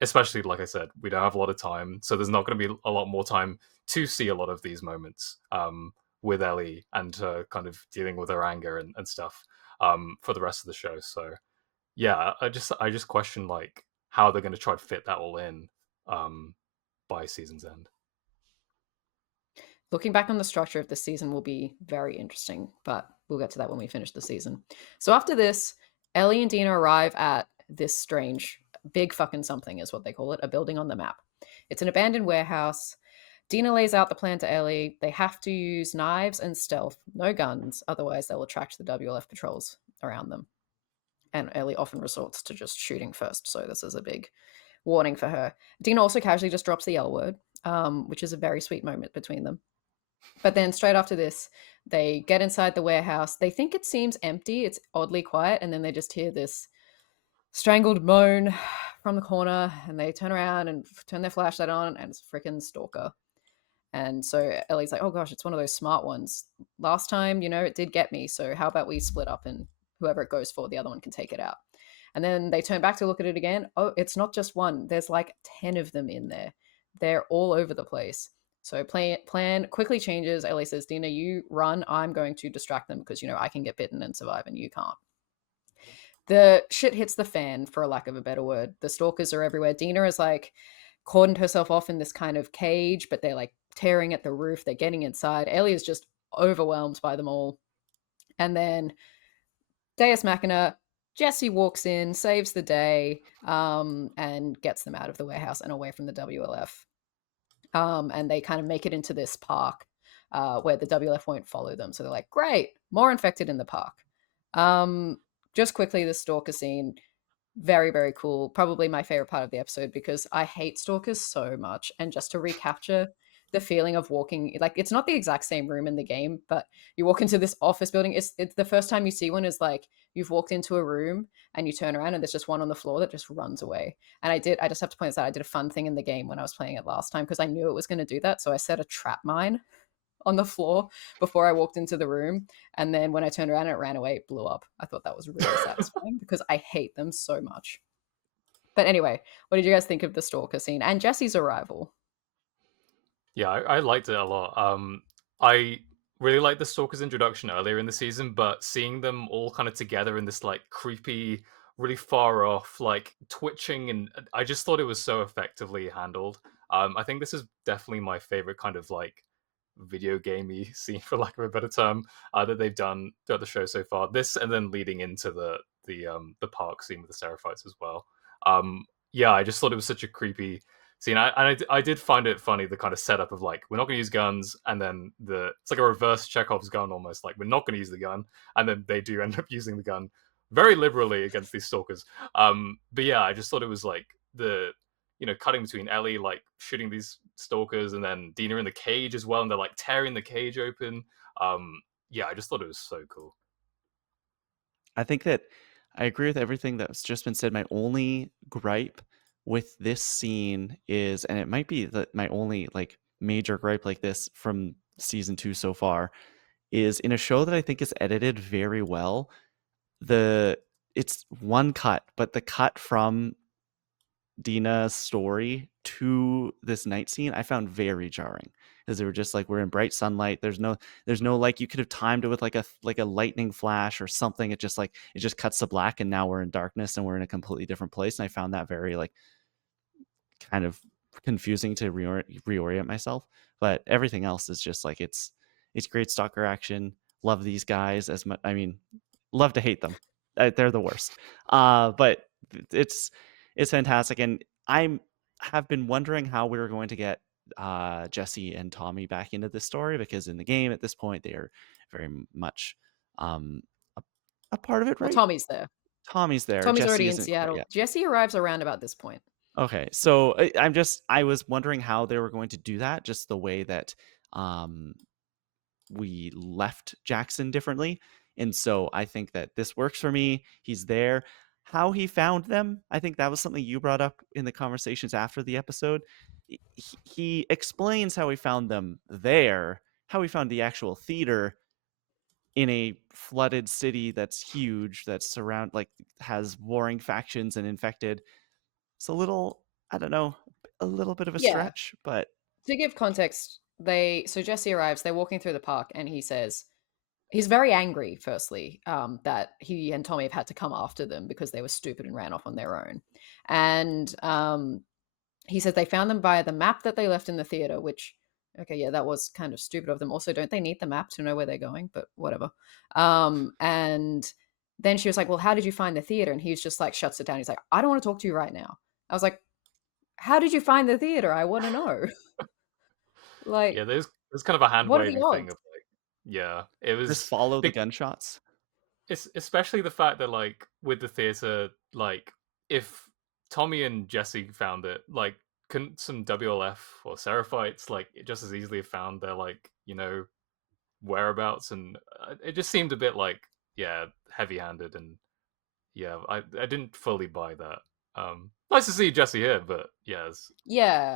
Especially, like I said, we don't have a lot of time, so there's not going to be a lot more time to see a lot of these moments with Ellie and her kind of dealing with her anger and stuff for the rest of the show. So yeah, I just question like how they're going to try to fit that all in um, by season's end. Looking back on the structure of the season will be very interesting, but we'll get to that when we finish the season. So after this, Ellie and Dina arrive at this strange big fucking something, is what they call it, a building on the map. It's an abandoned warehouse. Dina lays out the plan to Ellie. They have to use knives and stealth, no guns, otherwise they'll attract the WLF patrols around them. And Ellie often resorts to just shooting first, so this is a big warning for her. Dina also casually just drops the L word, which is a very sweet moment between them. But then straight after this, they get inside the warehouse. They think it seems empty. It's oddly quiet. And then they just hear this strangled moan from the corner. And they turn around and turn their flashlight on. And it's a freaking stalker. And so Ellie's like, oh gosh, it's one of those smart ones. Last time, it did get me. So how about we split up and whoever it goes for, the other one can take it out. And then they turn back to look at it again. Oh, it's not just one. There's like 10 of them in there. They're all over the place. So plan quickly changes. Ellie says, Dina, you run. I'm going to distract them because, I can get bitten and survive and you can't. The shit hits the fan, for a lack of a better word. The stalkers are everywhere. Dina is like cordoned herself off in this kind of cage, but they're like tearing at the roof. They're getting inside. Ellie is just overwhelmed by them all. And then Deus Machina, Jesse walks in, saves the day, and gets them out of the warehouse and away from the WLF. And they kind of make it into this park where the WLF won't follow them. So they're like, great, more infected in the park. Just quickly, the stalker scene, very, very cool. Probably my favorite part of the episode because I hate stalkers so much. And just to recapture the feeling of walking, like it's not the exact same room in the game, but you walk into this office building. It's the first time you see one is like you've walked into a room and you turn around and there's just one on the floor that just runs away. And I just have to point this out. I did a fun thing in the game when I was playing it last time because I knew it was going to do that. So I set a trap mine on the floor before I walked into the room. And then when I turned around and it ran away, it blew up. I thought that was really satisfying because I hate them so much. But anyway, what did you guys think of the stalker scene and Jesse's arrival? Yeah, I liked it a lot. I really liked the Stalker's introduction earlier in the season, but seeing them all kind of together in this like creepy, really far off, like twitching, and I just thought it was so effectively handled. I think this is definitely my favorite kind of like video gamey scene, for lack of a better term, that they've done throughout the show so far. This and then leading into the park scene with the Seraphites as well. Yeah, I just thought it was such a creepy scene. I did find it funny, the kind of setup of like we're not going to use guns, and then it's like a reverse Chekhov's gun almost. Like we're not going to use the gun, and then they do end up using the gun very liberally against these stalkers. But yeah, I just thought it was like cutting between Ellie like shooting these stalkers, and then Dina in the cage as well, and they're like tearing the cage open. Yeah, I just thought it was so cool. I think that I agree with everything that's just been said. My only gripe with this scene is, and it might be my only like major gripe like this from season 2 so far, is in a show that I think is edited very well. It's one cut, but the cut from Dina's story to this night scene I found very jarring because they were just like, we're in bright sunlight. There's no like you could have timed it with like a lightning flash or something. It just cuts to black and now we're in darkness and we're in a completely different place. And I found that very like kind of confusing to reorient myself. But everything else is just like it's great stalker action. Love these guys as much. I mean, love to hate them. They're the worst. But it's it's fantastic, and I'm have been wondering how we were going to get Jesse and Tommy back into this story because in the game at this point they are very much um, a, a part of it, Well, right? Tommy's there. Tommy's there. Tommy's Jesse already in isn't quite Seattle. yet. Jesse arrives around about this point. Okay, so I was wondering how they were going to do that, just the way that um, we left Jackson differently. And so I think that this works for me. He's there. How he found them, I think that was something you brought up in the conversations after the episode. He explains how he found them there, how he found the actual theater in a flooded city that's huge, that's has warring factions and infected. It's a little, I don't know, a little bit of a Yeah. stretch, but To give context, so Jesse arrives, they're walking through the park, and he says he's very angry, firstly, that he and Tommy have had to come after them because they were stupid and ran off on their own. And he says they found them via the map that they left in the theater, which, okay, yeah, that was kind of stupid of them. Also, don't they need the map to know where they're going? But whatever. And then she was like, well, how did you find the theater? And he's just like, shuts it down. He's like, I don't want to talk to you right now. I was like, how did you find the theater? I want to know. Yeah, Like, there's kind of a hand what are the wavy thing odds? of like, yeah, it just was. follow the gunshots. It's especially the fact that like with the theater, like if Tommy and Jesse found it, like couldn't some WLF or Seraphites like just as easily have found their like whereabouts, and it just seemed a bit like heavy-handed, and I didn't fully buy that. Nice to see Jesse here, but Yeah,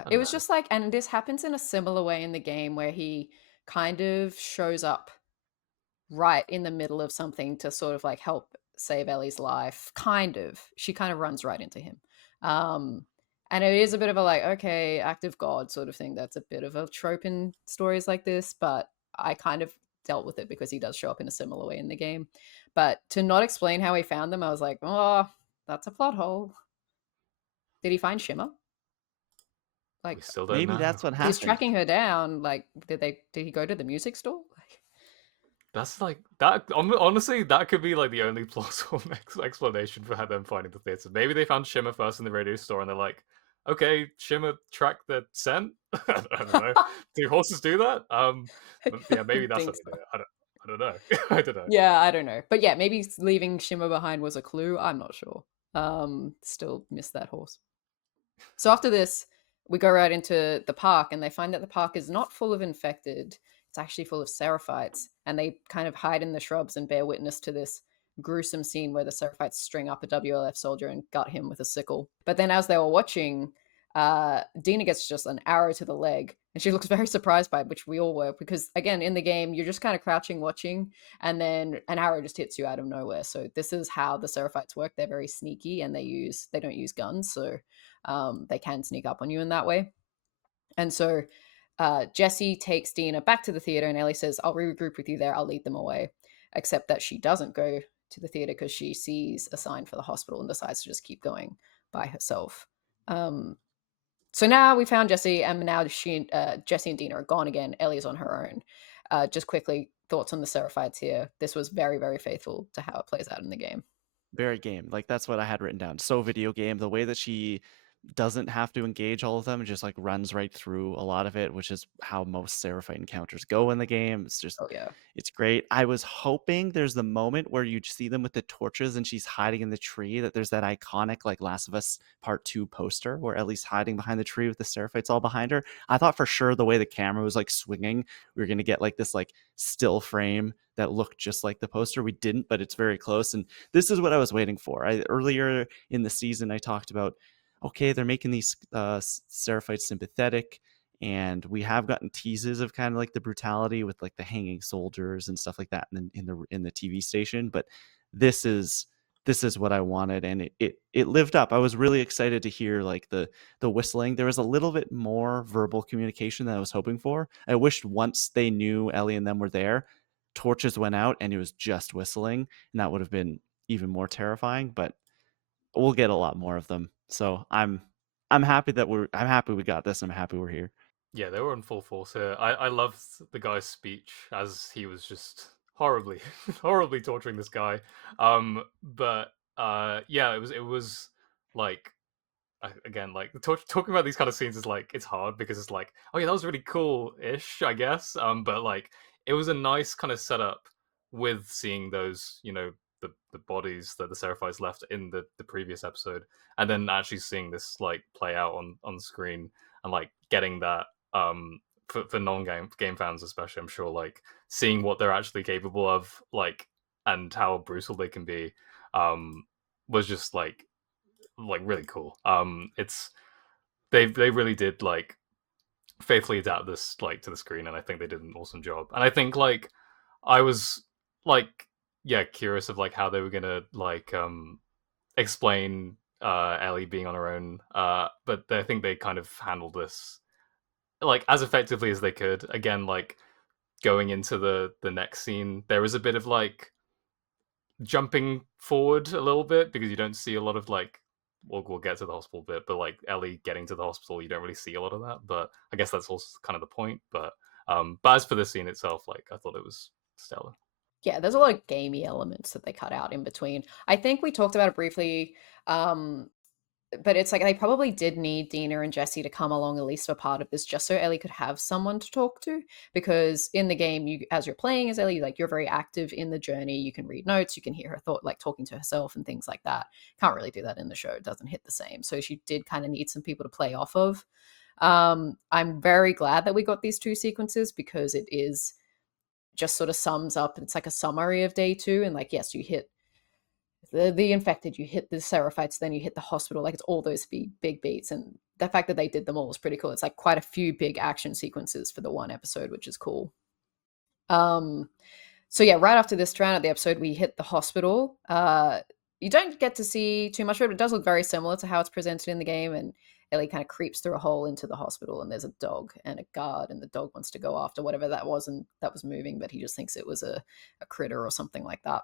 I it don't was know. just like, and this happens in a similar way in the game where he kind of shows up right in the middle of something to sort of like help save Ellie's life. Kind of. She kind of runs right into him. Um, And it is a bit of a like, okay, active god sort of thing. That's a bit of a trope in stories like this, but I kind of dealt with it because he does show up in a similar way in the game. But to not explain how he found them, I was like, oh, that's a plot hole. Did he find Shimmer? We Like, still don't Maybe know. that's what if he's happened. tracking her down, like, did he go to the music store? That's like that. Honestly, that could be like the only plausible explanation for how them finding the theater. Maybe they found Shimmer first in the radio store, and they're like, "Okay, Shimmer tracked the scent." I don't know. Do horses do that? Yeah, I maybe that's how think they so. do it. I don't know. I don't know. Yeah, I don't know. But yeah, maybe leaving Shimmer behind was a clue. I'm not sure. Still miss that horse. So after this, we go right into the park and they find that the park is not full of infected. It's actually full of seraphites. And they kind of hide in the shrubs and bear witness to this gruesome scene where the seraphites string up a WLF soldier and gut him with a sickle. But then as they were watching, Dina gets just an arrow to the leg. And she looks very surprised by it, which we all were, because again, in the game, you're just kind of crouching watching, and then an arrow just hits you out of nowhere. So this is how the seraphites work. They're very sneaky and they don't use guns. So they can sneak up on you in that way. And so Jesse takes Dina back to the theater, and Ellie says, I'll regroup with you there. I'll lead them away. Except that she doesn't go to the theater because she sees a sign for the hospital and decides to just keep going by herself. So now we found Jesse, and now Jesse and Dina are gone again. Ellie's on her own. Just quickly, thoughts on the Seraphites here. This was very, very faithful to how it plays out in the game. Very game. Like that's what I had written down. So video game. The way that she doesn't have to engage all of them, just like runs right through a lot of it, which is how most Seraphite encounters go in the game. It's just, Oh yeah. it's great. I was hoping there's the moment where you see them with the torches and she's hiding in the tree, that there's that iconic like Last of Us Part 2 poster where Ellie's hiding behind the tree with the Seraphites all behind her. I thought for sure the way the camera was like swinging, we were going to get like this like still frame that looked just like the poster. We didn't, but it's very close. And this is what I was waiting for. Earlier in the season, I talked about, okay, they're making these Seraphites sympathetic, and we have gotten teases of kind of like the brutality with like the hanging soldiers and stuff like that in the TV station. But this is what I wanted, and it lived up. I was really excited to hear like the whistling. There was a little bit more verbal communication than I was hoping for. I wished once they knew Ellie and them were there, torches went out and it was just whistling, and that would have been even more terrifying. But we'll get a lot more of them. So I'm happy that I'm happy we got this. I'm happy we're here. Yeah, they were in full force here. I loved the guy's speech as he was just horribly, horribly torturing this guy. But yeah, it was like again, like talking about these kind of scenes is like it's hard because it's like, oh yeah, that was really cool-ish, I guess. But like it was a nice kind of setup with seeing those, the bodies that the Seraphites left in the previous episode, and then actually seeing this like play out on screen and like getting that for non-game fans especially, I'm sure like seeing what they're actually capable of, like, and how brutal they can be, was just like really cool. It's they really did like faithfully adapt this like to the screen, and I think they did an awesome job. And I think like I was like, yeah, curious of like how they were gonna like explain Ellie being on her own. But I think they kind of handled this like as effectively as they could. Again, like going into the next scene, there was a bit of like jumping forward a little bit because you don't see a lot of like we'll get to the hospital bit, but like Ellie getting to the hospital, you don't really see a lot of that. But I guess that's also kind of the point. But as for the scene itself, like I thought it was stellar. Yeah, there's a lot of gamey elements that they cut out in between. I think we talked about it briefly, but it's like they probably did need Dina and Jesse to come along at least for part of this, just so Ellie could have someone to talk to. Because in the game, you as you're playing as Ellie, like you're very active in the journey. You can read notes, you can hear her thought, like talking to herself and things like that. Can't really do that in the show; it doesn't hit the same. So she did kind of need some people to play off of. I'm very glad that we got these two sequences because it is just sort of sums up. It's like a summary of day two, and like yes, you hit the infected, you hit the seraphites, then you hit the hospital. Like it's all those big beats, and the fact that they did them all was pretty cool. It's like quite a few big action sequences for the one episode, which is cool. So yeah, right after this round of the episode, we hit the hospital. You don't get to see too much of it, but it does look very similar to how it's presented in the game, and Ellie kind of creeps through a hole into the hospital, and there's a dog and a guard, and the dog wants to go after whatever that was, and that was moving, but he just thinks it was a critter or something like that.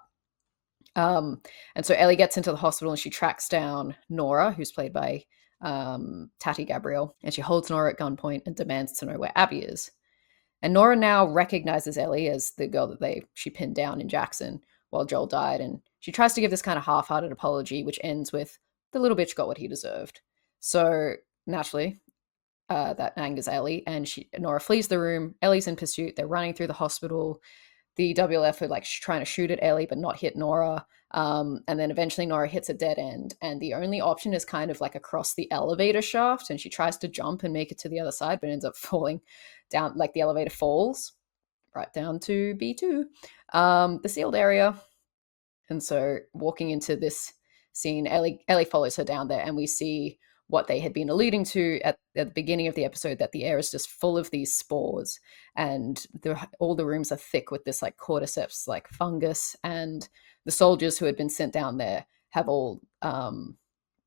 And so Ellie gets into the hospital and she tracks down Nora, who's played by Tati Gabrielle, and she holds Nora at gunpoint and demands to know where Abby is. And Nora now recognizes Ellie as the girl that she pinned down in Jackson while Joel died, and she tries to give this kind of half-hearted apology, which ends with the little bitch got what he deserved. So naturally, that angers Ellie, and Nora flees the room. Ellie's in pursuit. They're running through the hospital. The WLF are like trying to shoot at Ellie but not hit Nora. And then eventually Nora hits a dead end, and the only option is kind of like across the elevator shaft, and she tries to jump and make it to the other side, but ends up falling down, like the elevator falls right down to B2, the sealed area. And so walking into this scene, Ellie follows her down there, and we see what they had been alluding to at the beginning of the episode, that the air is just full of these spores, and all the rooms are thick with this like cordyceps like fungus, and the soldiers who had been sent down there have all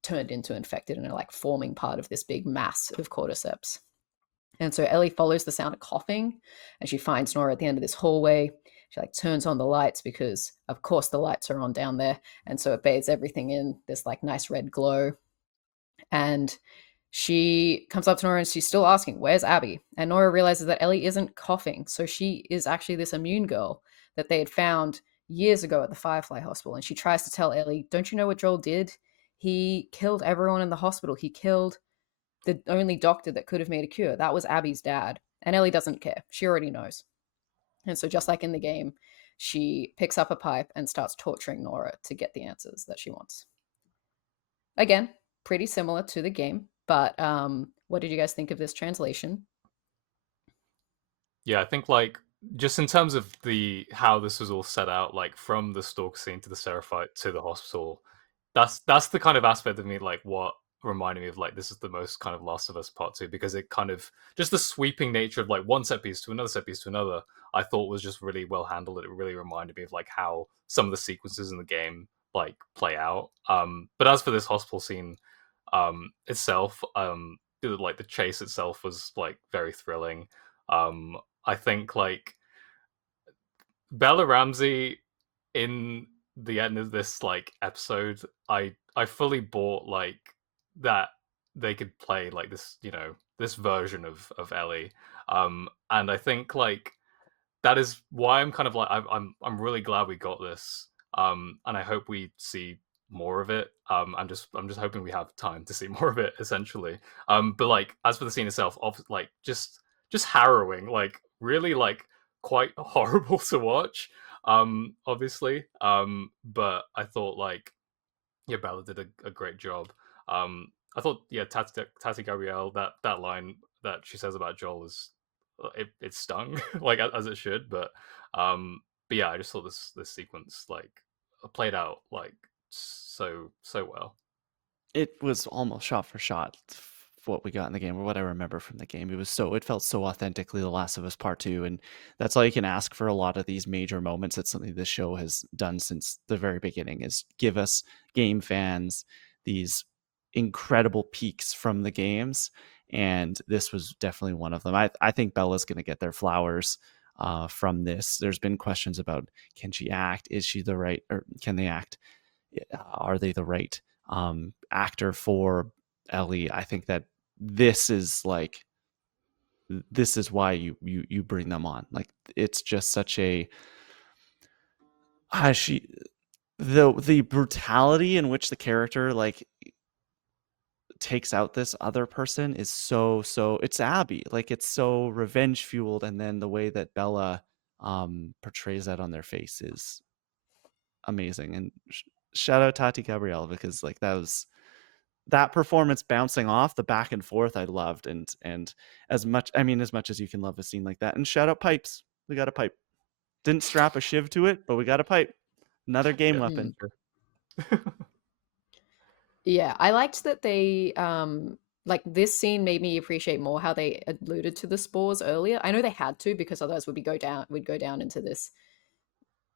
turned into infected and are like forming part of this big mass of cordyceps. And so Ellie follows the sound of coughing, and she finds Nora at the end of this hallway. She like turns on the lights because of course the lights are on down there, and so it bathes everything in this like nice red glow. And she comes up to Nora and she's still asking, "Where's Abby?" And Nora realizes that Ellie isn't coughing. So she is actually this immune girl that they had found years ago at the Firefly Hospital. And she tries to tell Ellie, "Don't you know what Joel did? He killed everyone in the hospital. He killed the only doctor that could have made a cure. That was Abby's dad." And Ellie doesn't care. She already knows. And so just like in the game, she picks up a pipe and starts torturing Nora to get the answers that she wants. Again, pretty similar to the game, but what did you guys think of this translation? Yeah, I think like just in terms of how this was all set out, like from the stalk scene to the Seraphite to the hospital, that's the kind of aspect of me like what reminded me of like this is the most kind of Last of Us Part 2, because it kind of just the sweeping nature of like one set piece to another set piece to another, I thought was just really well handled. It really reminded me of like how some of the sequences in the game like play out. But as for this hospital scene itself, like the chase itself was like very thrilling. I think like Bella Ramsey in the end of this like episode, I fully bought like that they could play like this, this version of Ellie. And I think like that is why I'm kind of like I'm really glad we got this. And I hope we see more of it. I'm just hoping we have time to see more of it essentially. But like as for the scene itself, like just harrowing, like really like quite horrible to watch. Obviously. But I thought like yeah, Bella did a great job. I thought yeah, Tati Gabrielle, that line that she says about Joel is it stung like as it should, but yeah, I just thought this sequence like played out like so well. It was almost shot for shot what we got in the game, or what I remember from the game. It felt so authentically The Last of Us Part 2, and that's all you can ask for a lot of these major moments. It's something this show has done since the very beginning, is give us game fans these incredible peaks from the games, and this was definitely one of them. I think Bella's going to get their flowers from this. There's been questions about, can she act? Is she the right, or can they act? Are they the right actor for Ellie? I think that this is why you bring them on. Like, it's just such a she the brutality in which the character like takes out this other person is so it's Abby. Like, it's so revenge fueled, and then the way that Bella portrays that on their face is amazing. And shout out Tati Gabrielle, because like that performance bouncing off the back and forth I loved. And as much as you can love a scene like that. And shout out pipes. We got a pipe. Didn't strap a shiv to it, but we got a pipe. Another game Yeah, weapon. Yeah, I liked that they like this scene made me appreciate more how they alluded to the spores earlier. I know they had to, because otherwise we'd go down into this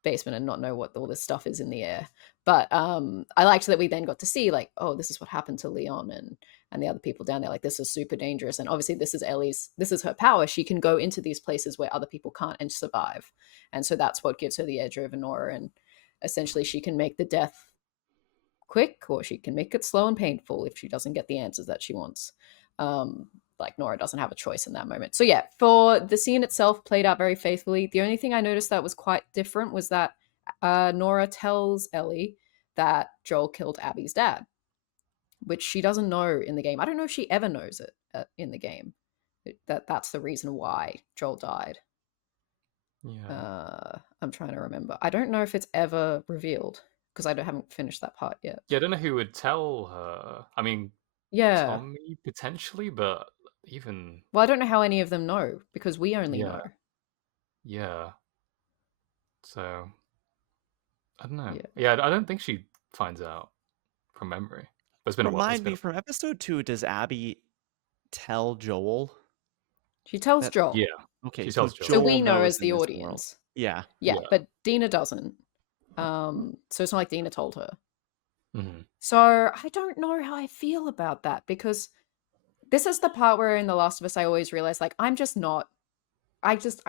basement and not know what all this stuff is in the air. But I liked that we then got to see like, oh, this is what happened to Leon, and and the other people down there, like, this is super dangerous. And obviously this is her power. She can go into these places where other people can't and survive. And so that's what gives her the edge over Nora. And essentially she can make the death quick, or she can make it slow and painful if she doesn't get the answers that she wants. Like, Nora doesn't have a choice in that moment. So yeah, for the scene itself, played out very faithfully. The only thing I noticed that was quite different was that Nora tells Ellie that Joel killed Abby's dad, which she doesn't know in the game. I don't know if she ever knows it in the game. That's the reason why Joel died. Yeah. I'm trying to remember. I don't know if it's ever revealed because haven't finished that part yet. Yeah, I don't know who would tell her. I mean, Yeah. Tommy potentially, but even Well, I don't know how any of them know because we only yeah, know. yeah. So I don't know. Yeah. Yeah, I don't think she finds out from memory. But it's been a while. It's Remind been me, from episode 2, does Abby tell Joel She tells that Joel. yeah. okay, She so tells So Joel. we Joel know knows as in the this world. audience. Yeah. Yeah, Yeah. but Dina doesn't. So it's not like Dina told her. hmm So I don't know how I feel about that because this is the part where in The Last of Us I always realize, like, I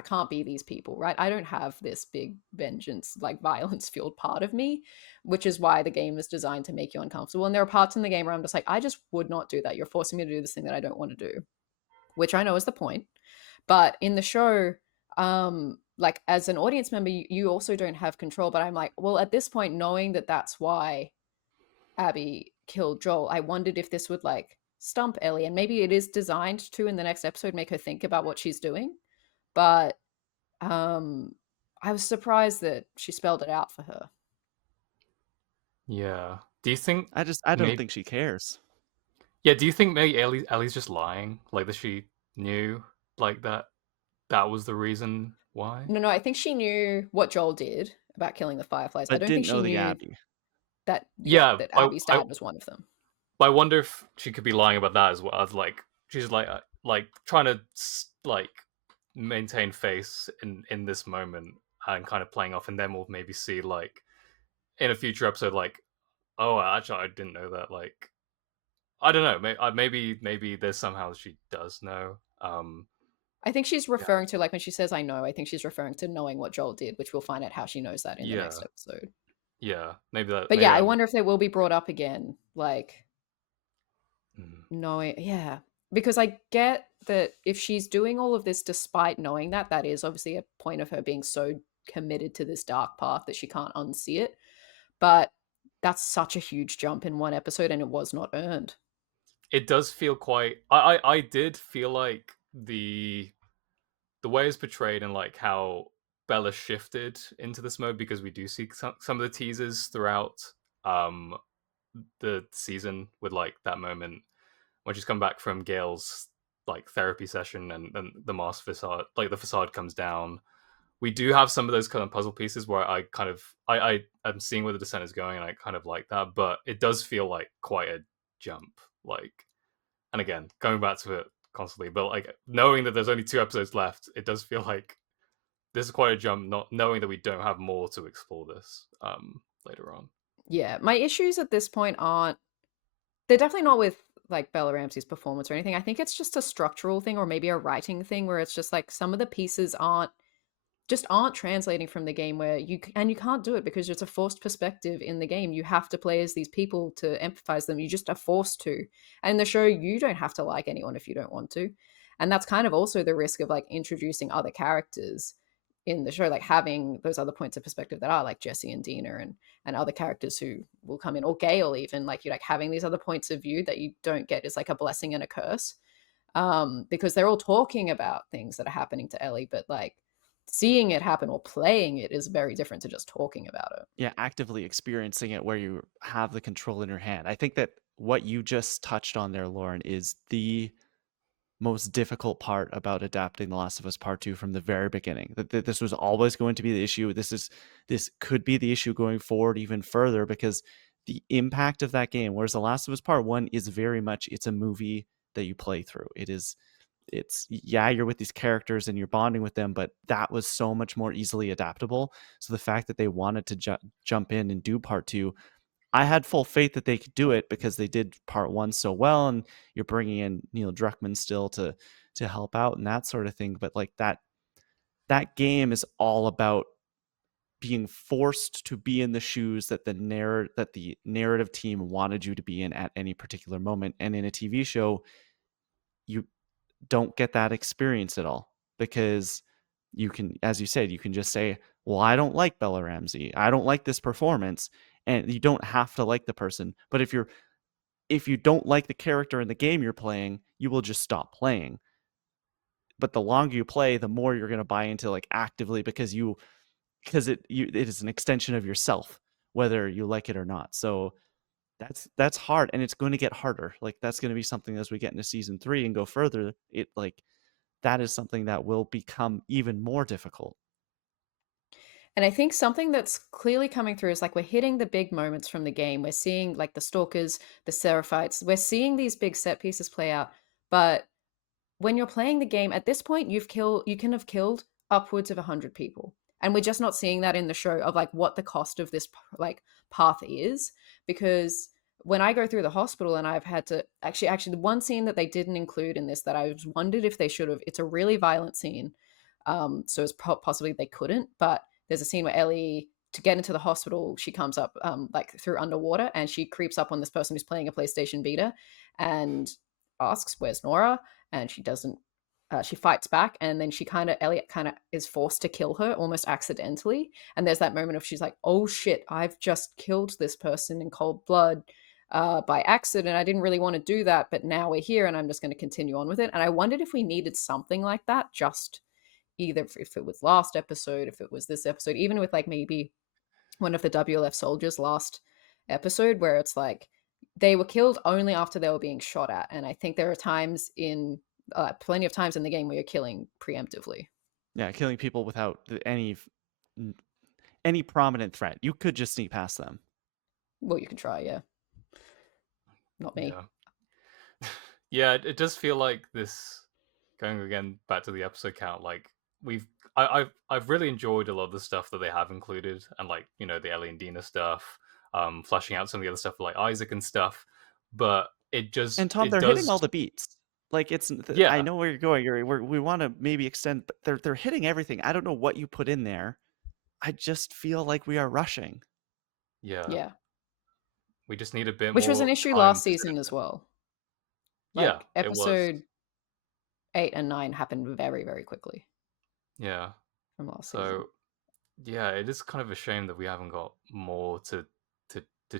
can't be these people, right? I don't have this big vengeance, like, violence fueled part of me, which is why the game is designed to make you uncomfortable. And there are parts in the game where I'm just like, I just would not do that. You're forcing me to do this thing that I don't want to do, which I know is the point. But in the show, like, as an audience member, you also don't have control. But I'm like, well, at this point, knowing that that's why Abby killed Joel, I wondered if this would, like, stump Ellie. And maybe it is designed to, in the next episode, make her think about what she's doing. But I was surprised that she spelled it out for her. Yeah. Do you think I don't maybe? think she cares. Yeah. Do you think maybe Ellie's just lying? Like that she knew like that was the reason why? No, I think she knew what Joel did about killing the Fireflies. I But don't think didn't she know the knew Abby. that, Yeah. that Abby's dad was one of them. But I wonder if she could be lying about that as well. As like she's like trying to like maintain face in this moment and kind of playing off, and then we'll maybe see like in a future episode like, oh, actually I didn't know that. Like I don't know. Maybe there's somehow she does know. I think she's Yeah. referring to, like, when she says I know, I think she's referring to knowing what Joel did, which we'll find out how she knows that in the next Yeah. episode. Yeah. Maybe that. But Maybe yeah, I I'm. wonder if they will be brought up again, like, Mm, knowing, yeah. Because I get that if she's doing all of this despite knowing that, that is obviously a point of her being so committed to this dark path that she can't unsee it. But that's such a huge jump in one episode, and it was not earned. It does feel quite. I did feel like the way it's portrayed and like how Bella shifted into this mode, because we do see some of the teasers throughout um the season with like that moment when she's come back from Gail's like therapy session, and the mask facade, like the facade comes down. We do have some of those kind of puzzle pieces where I kind of I am seeing where the descent is going, and I kind of like that, but it does feel like quite a jump. Like, and again, going back to it constantly, but like knowing that there's only 2 episodes left, it does feel like this is quite a jump, not knowing that we don't have more to explore this later on. Yeah, my issues at this point aren't, they're definitely not with, like, Bella Ramsey's performance or anything. I think it's just a structural thing or maybe a writing thing where it's just like some of the pieces aren't translating from the game, where you can't do it because it's a forced perspective in the game. You have to play as these people to empathize them. You just are forced to. And in the show, you don't have to like anyone if you don't want to. And that's kind of also the risk of, like, introducing other characters in the show, like having those other points of perspective that are like Jesse and Dina and other characters who will come in, or Gale even, like, you like having these other points of view that you don't get is like a blessing and a curse, because they're all talking about things that are happening to Ellie, but, like, seeing it happen or playing it is very different to just talking about it. Yeah, actively experiencing it where you have the control in your hand. I think that what you just touched on there, Lauren, is the most difficult part about adapting The Last of Us Part 2 from the very beginning. That this was always going to be the issue. This could be the issue going forward even further, because the impact of that game, whereas The Last of Us Part 1 is very much, it's a movie that you play through. It's yeah, you're with these characters and you're bonding with them, but that was so much more easily adaptable. So the fact that they wanted to jump in and do Part 2, I had full faith that they could do it because they did part 1 so well, and you're bringing in Neil Druckmann still to help out and that sort of thing, but, like, that game is all about being forced to be in the shoes that the narrative team wanted you to be in at any particular moment, and in a TV show, you don't get that experience at all because you can, as you said, you can just say, "Well, I don't like Bella Ramsey. I don't like this performance," and you don't have to like the person. But if you don't like the character in the game you're playing, you will just stop playing. But the longer you play, the more you're going to buy into like actively because it is an extension of yourself, whether you like it or not. So that's hard, and it's going to get harder. Like that's going to be something as we get into season 3 and go further. It like that is something that will become even more difficult. And I think something that's clearly coming through is like we're hitting the big moments from the game. We're seeing like the stalkers, the seraphites. We're seeing these big set pieces play out. But when you're playing the game, at this point, you can have killed upwards of 100 people. And we're just not seeing that in the show of like what the cost of this like path is. Because when I go through the hospital and I've had to actually the one scene that they didn't include in this that I was wondered if they should have, it's a really violent scene. So it's possibly they couldn't, but there's a scene where Ellie, to get into the hospital, she comes up like through underwater and she creeps up on this person who's playing a PlayStation Vita and asks, "Where's Nora?" And she doesn't. She fights back, and then Elliot kind of is forced to kill her almost accidentally. And there's that moment of she's like, "Oh shit, I've just killed this person in cold blood." By accident. I didn't really want to do that, but now we're here and I'm just going to continue on with it. And I wondered if we needed something like that, just either if it was last episode, if it was this episode, even with like maybe one of the WLF soldiers last episode where it's like they were killed only after they were being shot at. And I think there are times in plenty of times in the game where you're killing preemptively. Yeah, killing people without any prominent threat. You could just sneak past them. Well, you can try, yeah. Not me. Yeah. Yeah, it does feel like this, going again back to the episode count, like I've really enjoyed a lot of the stuff that they have included, and like, you know, the Ellie and Dina stuff, fleshing out some of the other stuff like Isaac and stuff, but And Tom, it they're hitting does. all the beats. Like I Yeah. know where you're going. We want to maybe extend, but they're hitting everything. I don't know what you put in there. I just feel like we are rushing. Yeah. Yeah. We just need a bit Which was an more issue time last to sit in season as it. well. Yeah, Like it was. episode 8 and 9 happened very, very quickly Yeah. from last season. So yeah, it is kind of a shame that we haven't got more to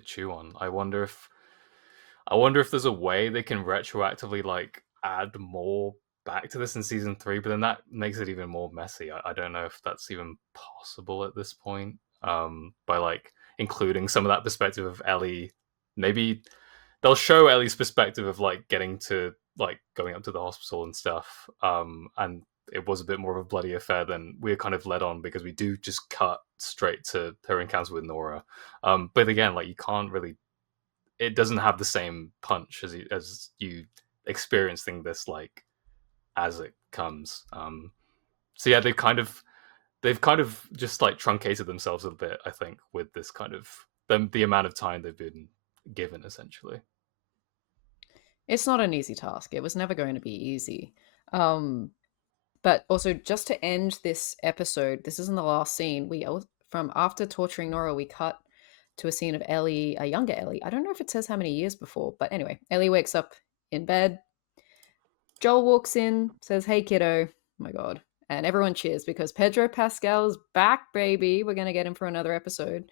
chew on. I wonder if there's a way they can retroactively like add more back to this in season 3, but then that makes it even more messy. I don't know if that's even possible at this point. By like including some of that perspective of Ellie, maybe they'll show Ellie's perspective of like getting to like going up to the hospital and stuff. And it was a bit more of a bloody affair than we're kind of led on because we do just cut straight to her encounter with Nora. But again, like you can't really, it doesn't have the same punch as you experiencing this like as it comes. So yeah, they've kind of just like truncated themselves a bit, I think, with this kind of the amount of time they've been given essentially. It's not an easy task. It was never going to be easy. Um, but also, just to end this episode, this isn't the last scene. From after torturing Nora, we cut to a scene of Ellie, a younger Ellie. I don't know if it says how many years before, but anyway, Ellie wakes up in bed. Joel walks in, says, "Hey, kiddo." Oh my God. And everyone cheers because Pedro Pascal's back, baby. We're going to get him for another episode.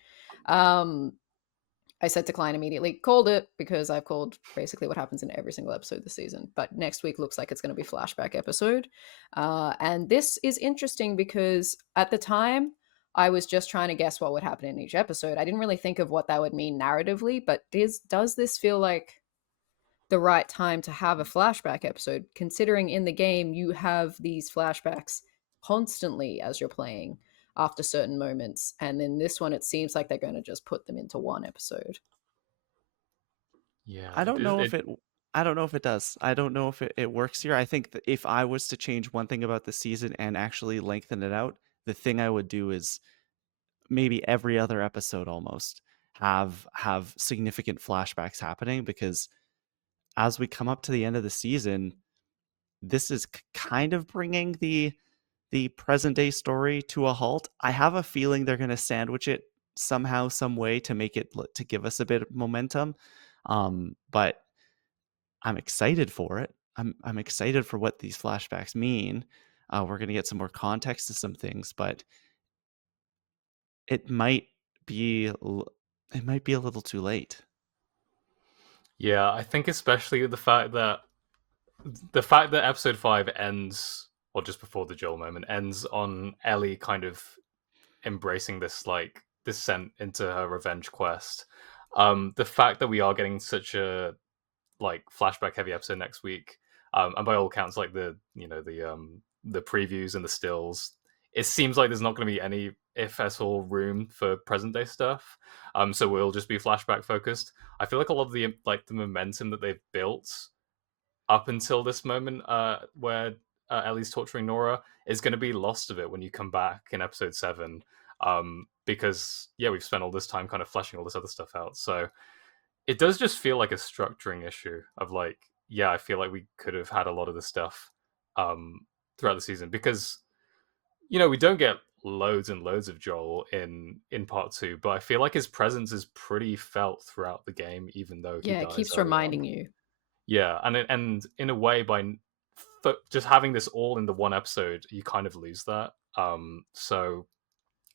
I said decline immediately. Called it because I've called basically what happens in every single episode this season. But next week looks like it's going to be flashback episode, and this is interesting because at the time I was just trying to guess what would happen in each episode. I didn't really think of what that would mean narratively. But does this feel like the right time to have a flashback episode? Considering in the game you have these flashbacks constantly as you're playing after certain moments. And then this one, it seems like they're going to just put them into one episode. Yeah, I don't know if it I don't know if it does. I don't know if it works here. I think that if I was to change one thing about the season and actually lengthen it out, the thing I would do is maybe every other episode almost. have significant flashbacks happening, because as we come up to the end of the season, this is kind of bringing the present day story to a halt. I have a feeling they're going to sandwich it somehow, some way, to make it to give us a bit of momentum. But I'm excited for it. I'm excited for what these flashbacks mean. We're going to get some more context to some things, but it might it might be a little too late. Yeah, I think especially with the fact that episode 5 ends, or just before the Joel moment ends, on Ellie kind of embracing this like descent into her revenge quest. The fact that we are getting such a like flashback heavy episode next week, and by all accounts, like the previews and the stills, it seems like there's not going to be any, if at all, room for present day stuff. So we'll just be flashback focused. I feel like a lot of the momentum that they've built up until this moment, where Ellie's torturing Nora, is going to be lost of it when you come back in episode 7. Because yeah, we've spent all this time kind of fleshing all this other stuff out. So it does just feel like a structuring issue of like, yeah, I feel like we could have had a lot of this stuff um, throughout the season, because we don't get loads and loads of Joel in part 2, but I feel like his presence is pretty felt throughout the game, even though he Yeah, it dies keeps early on. reminding you. Yeah, and in a way, by just having this all in the one episode, you kind of lose that. So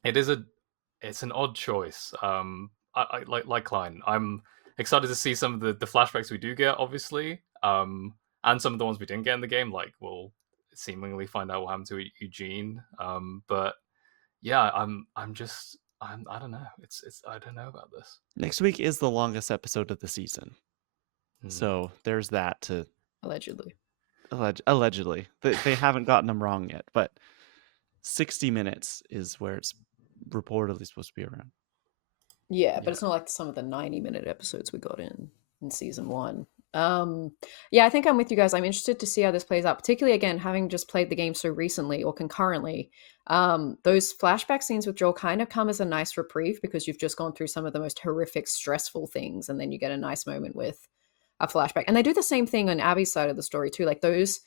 it is it's an odd choice. I like Klein. I'm excited to see some of the flashbacks we do get, obviously, and some of the ones we didn't get in the game. Like we'll seemingly find out what happened to Eugene. But yeah, I don't know. It's I don't know about this. Next week is the longest episode of the season. Hmm. So there's that to Allegedly. allegedly. They haven't gotten them wrong yet, but 60 minutes is where it's reportedly supposed to be around. Yeah, but Yeah. it's not like some of the 90-minute episodes we got in season 1. Yeah, I think I'm with you guys. I'm interested to see how this plays out, particularly again having just played the game so recently or concurrently. Those flashback scenes with Joel kind of come as a nice reprieve because you've just gone through some of the most horrific, stressful things, and then you get a nice moment with a flashback. And they do the same thing on Abby's side of the story too. Like those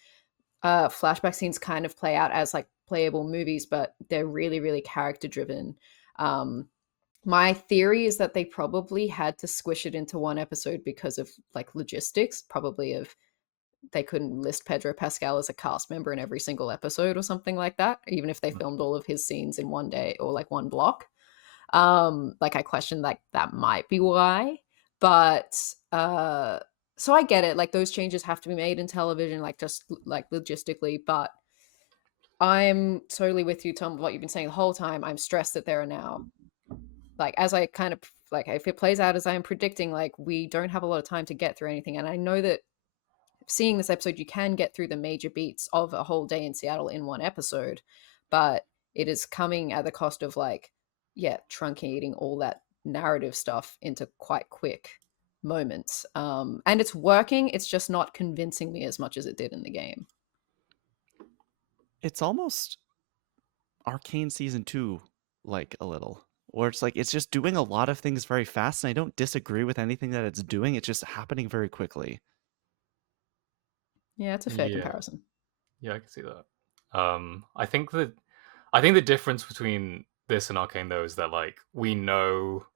flashback scenes kind of play out as like playable movies, but they're really, really character driven. Um, my theory is that they probably had to squish it into one episode because of like logistics, probably of they couldn't list Pedro Pascal as a cast member in every single episode or something like that, even if they filmed all of his scenes in one day or like one block. Like I question like that might be why. But so I get it. Like those changes have to be made in television, like just like logistically, but I'm totally with you, Tom, what you've been saying the whole time. I'm stressed that there are now like as I kind of like if it plays out as I'm predicting, like we don't have a lot of time to get through anything. And I know that seeing this episode, you can get through the major beats of a whole day in Seattle in one episode, but it is coming at the cost of like, yeah, truncating all that narrative stuff into quite quick moments. And it's working. It's just not convincing me as much as it did in the game. It's almost Arcane season 2 like a little, where it's like it's just doing a lot of things very fast, and I don't disagree with anything that it's doing. It's just happening very quickly. Yeah, it's a fair Yeah. comparison. Yeah, I can see that. I think the difference between this and Arcane though is that like we know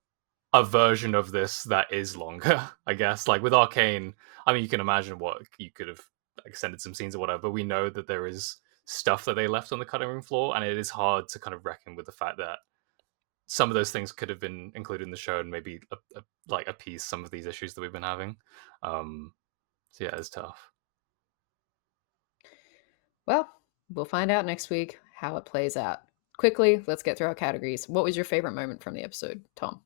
a version of this that is longer. I guess like with Arcane, I mean you can imagine what you could have extended some scenes or whatever, but we know that there is stuff that they left on the cutting room floor, and it is hard to kind of reckon with the fact that some of those things could have been included in the show and maybe like appease some of these issues that we've been having. So yeah, it's tough. Well, we'll find out next week how it plays out. Quickly, let's get through our categories. What was your favorite moment from the episode, Tom?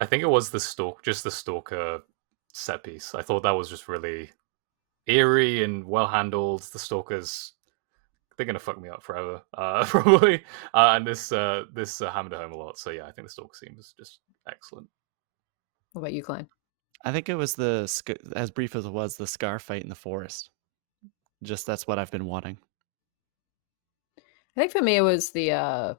I think it was just the stalker set piece. I thought that was just really eerie and well handled. The stalkers, they're gonna fuck me up forever, probably. And this hammered it home a lot. So yeah, I think the stalker scene was just excellent. What about you, Klein? I think it was as brief as it was, the Scar fight in the forest. Just that's what I've been wanting. I think for me it was the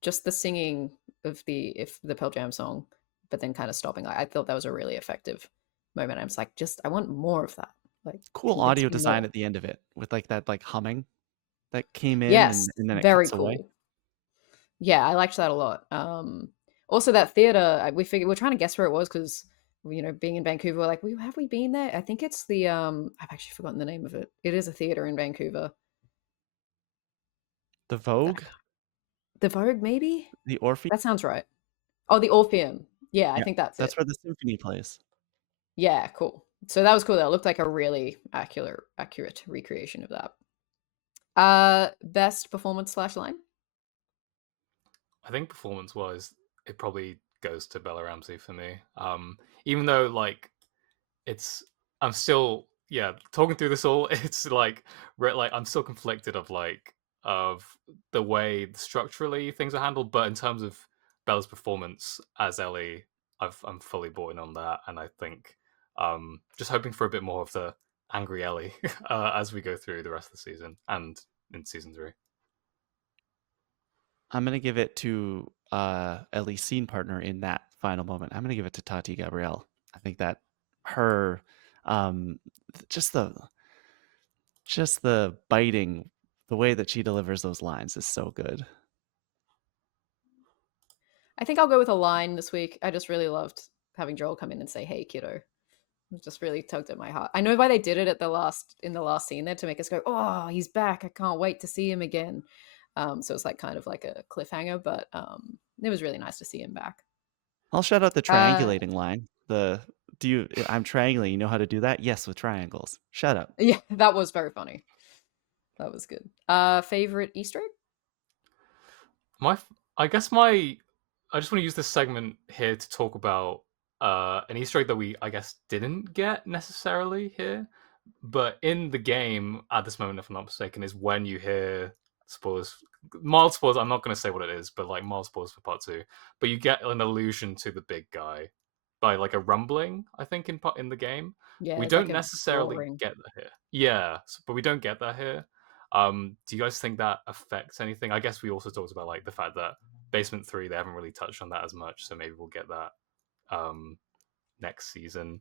just the singing of the Pearl Jam song but then kind of stopping. I thought that was a really effective moment. I was like, I want more of that. Like, Cool convince audio me design more. at the end of it with like that like humming that came in Yes, and then it very cuts away. cool. Yeah, I liked that a lot. Also that theater, we figured we're trying to guess where it was because being in Vancouver, we're like, have we been there? I think it's the I've actually forgotten the name of it. It is a theater in Vancouver. The Vogue, The Vogue, maybe? the Orpheum. That sounds right. Oh, the Orpheum. Yeah, I Yeah, think that's that's it. where the symphony plays. Yeah, cool. So that was cool. That looked like a really accurate recreation of that. Best performance slash line? I think performance wise, it probably goes to Bella Ramsey for me. Even though like it's I'm still talking through this all. It's like I'm still conflicted of the way structurally things are handled, but in terms of Bella's performance as Ellie, I'm fully bought in on that, and I think just hoping for a bit more of the angry Ellie as we go through the rest of the season and in season 3. I'm gonna give it to Ellie's scene partner in that final moment. I'm gonna give it to Tati Gabrielle. I think that her um just the biting, the way that she delivers those lines is so good. I think I'll go with a line this week. I just really loved having Joel come in and say, "Hey, kiddo." It just really tugged at my heart. I know why they did it at the last scene there to make us go, "Oh, he's back! I can't wait to see him again." So it's like kind of like a cliffhanger, but it was really nice to see him back. I'll shout out the Uh, triangulating line. I'm triangulating. You know how to do that? Yes, with triangles. Shut up. yeah, that was very funny. That was good. Favorite Easter egg? My, I guess I just want to use this segment here to talk about an Easter egg that we, I guess, didn't get necessarily here, but in the game at this moment, if I'm not mistaken, is when you hear spoilers, mild spoilers. I'm not going to say what it is, but like mild spoilers for part 2. But you get an allusion to the big guy by like a rumbling, I think, in the game. Yeah, We it's like don't a necessarily roaring. get that here. Yeah, but we don't get that here. Do you guys think that affects anything? I guess we also talked about like the fact that Basement 3 they haven't really touched on that as much, so maybe we'll get that um next season.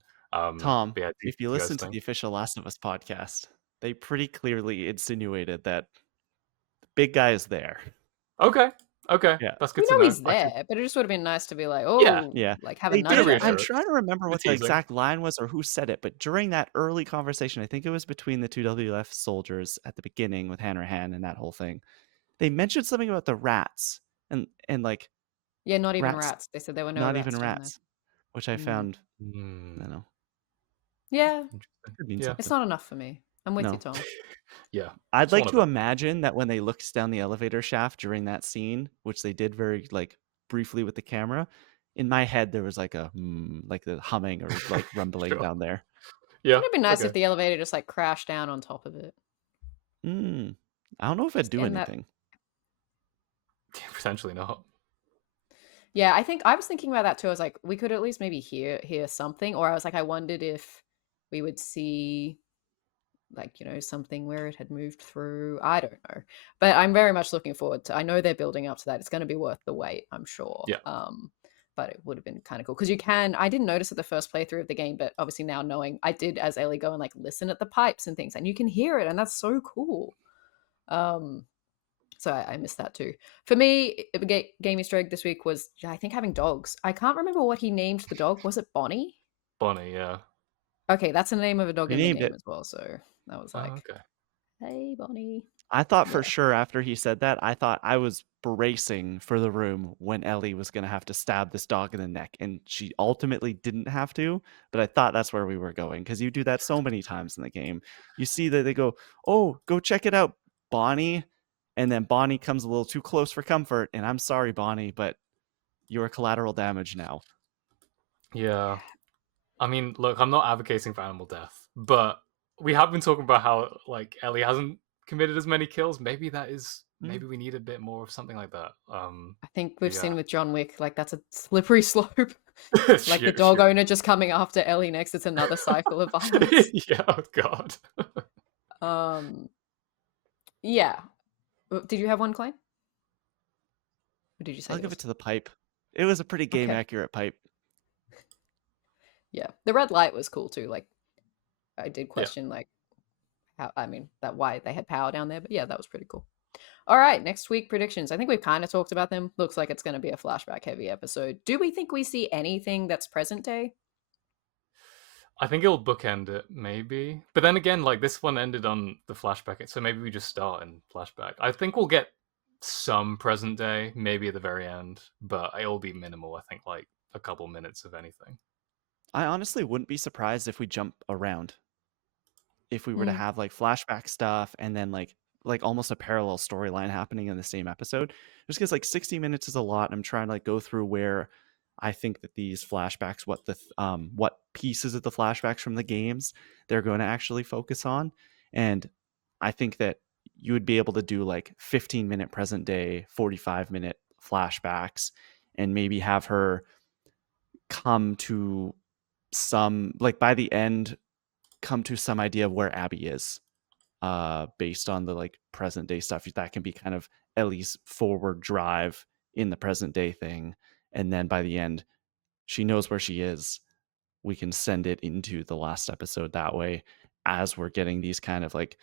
Tom, But yeah, if you do you guys listen to think? the official Last of Us podcast, they pretty clearly insinuated that the big guy is there. Okay, okay, Yeah. that's good We to know know. he's I can, there, but it just would have been nice to be like, yeah, oh, Yeah. like have a They bit of nudge did. at I'm him. trying reassurance, to remember the what the teasing. exact line was or who said it, but during that early conversation, I think it was between the two WF soldiers at the beginning with Hanrahan and that whole thing. They mentioned something about the rats and like Yeah, not even rats, rats. They said there were no not even rats down there. rats, which I Mm. found, I Hmm, don't know, Yeah, interesting. could mean Yeah, it's something. not enough for me. I'm with you, No. Tom. yeah, I'd just like one of to it. imagine that when they looked down the elevator shaft during that scene, which they did very like briefly with the camera, in my head there was like a like the humming or like rumbling Sure. down there. Yeah. Would have been nice Okay. if the elevator just like crashed down on top of it. Mm. I don't know if it'd Just do in that. anything. Potentially not. Yeah, I think I was thinking about that too. I was like, we could at least maybe hear something, or I was like, I wondered if we would see like something where it had moved through. I don't know, but I'm very much looking forward to. I know they're building up to that. It's going to be worth the wait, I'm sure. Yeah. But it would have been kind of cool because you can. I didn't notice it the first playthrough of the game, but obviously now knowing, I did as Ellie go and like listen at the pipes and things, and you can hear it, and that's so cool. Um, so I missed that too. For me, game Easter egg this week was I think having dogs. I can't remember what he named the dog. Was it Bonnie? Bonnie. Yeah. Okay, that's the name of a dog They in the named game it. as well. So that was Oh, like, okay. hey, Bonnie. I thought for Yeah. sure after he said that, I thought I was bracing for the room when Ellie was going to have to stab this dog in the neck. And she ultimately didn't have to, but I thought that's where we were going because you do that so many times in the game. You see that they go, oh, go check it out, Bonnie. And then Bonnie comes a little too close for comfort. And I'm sorry, Bonnie, but you're collateral damage now. Yeah. I mean, look, I'm not advocating for animal death, but we have been talking about how like Ellie hasn't committed as many kills. Maybe Mm. maybe we need a bit more of something like that. I think But we've yeah. seen with John Wick, like that's a slippery slope. Like the Shit, dog sure. owner just coming after Ellie next. It's another cycle of violence. Yeah, oh god. Um, yeah. Did you have one, Clay? Or did you say I'll give yours? it to the pipe. It was a pretty game Okay. accurate pipe. Yeah. The red light was cool too. Like I did Yeah. question like how I mean that why they had power down there, but yeah, that was pretty cool. All right, next week predictions. I think we've kind of talked about them. Looks like it's going to be a flashback heavy episode. Do we think we see anything that's present day? I think it'll bookend it, maybe. But then again, like this one ended on the flashback, so maybe we just start in flashback. I think we'll get some present day, maybe at the very end, but it'll be minimal. I think like a couple minutes of anything. I honestly wouldn't be surprised if we jump around. If we were to Mm. have like flashback stuff and then like almost a parallel storyline happening in the same episode. Just because like 60 minutes is a lot. I'm trying to like go through where I think that these flashbacks, what pieces of the flashbacks from the games they're going to actually focus on. And I think that you would be able to do like 15-minute present day, 45-minute flashbacks, and maybe have her come to some like by the end come to some idea of where Abby is, based on the like present day stuff. That can be kind of at least forward drive in the present day thing, and then by the end she knows where she is. We can send it into the last episode that way, as we're getting these kind of like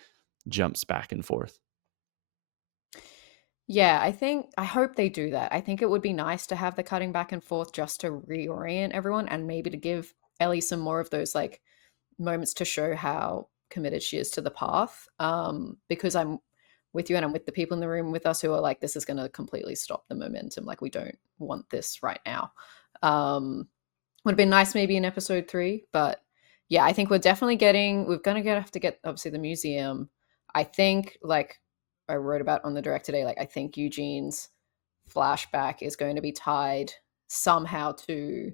jumps back and forth. Yeah, I hope they do that. I think it would be nice to have the cutting back and forth just to reorient everyone and maybe to give Ellie some more of those like moments to show how committed she is to the path. Because I'm with you and I'm with the people in the room with us who are like, this is going to completely stop the momentum. Like, we don't want this right now. Would have been nice maybe in episode 3, but yeah, I think we're gonna have to get obviously the museum. I think like I wrote about on the direct today, like I think Eugene's flashback is going to be tied somehow to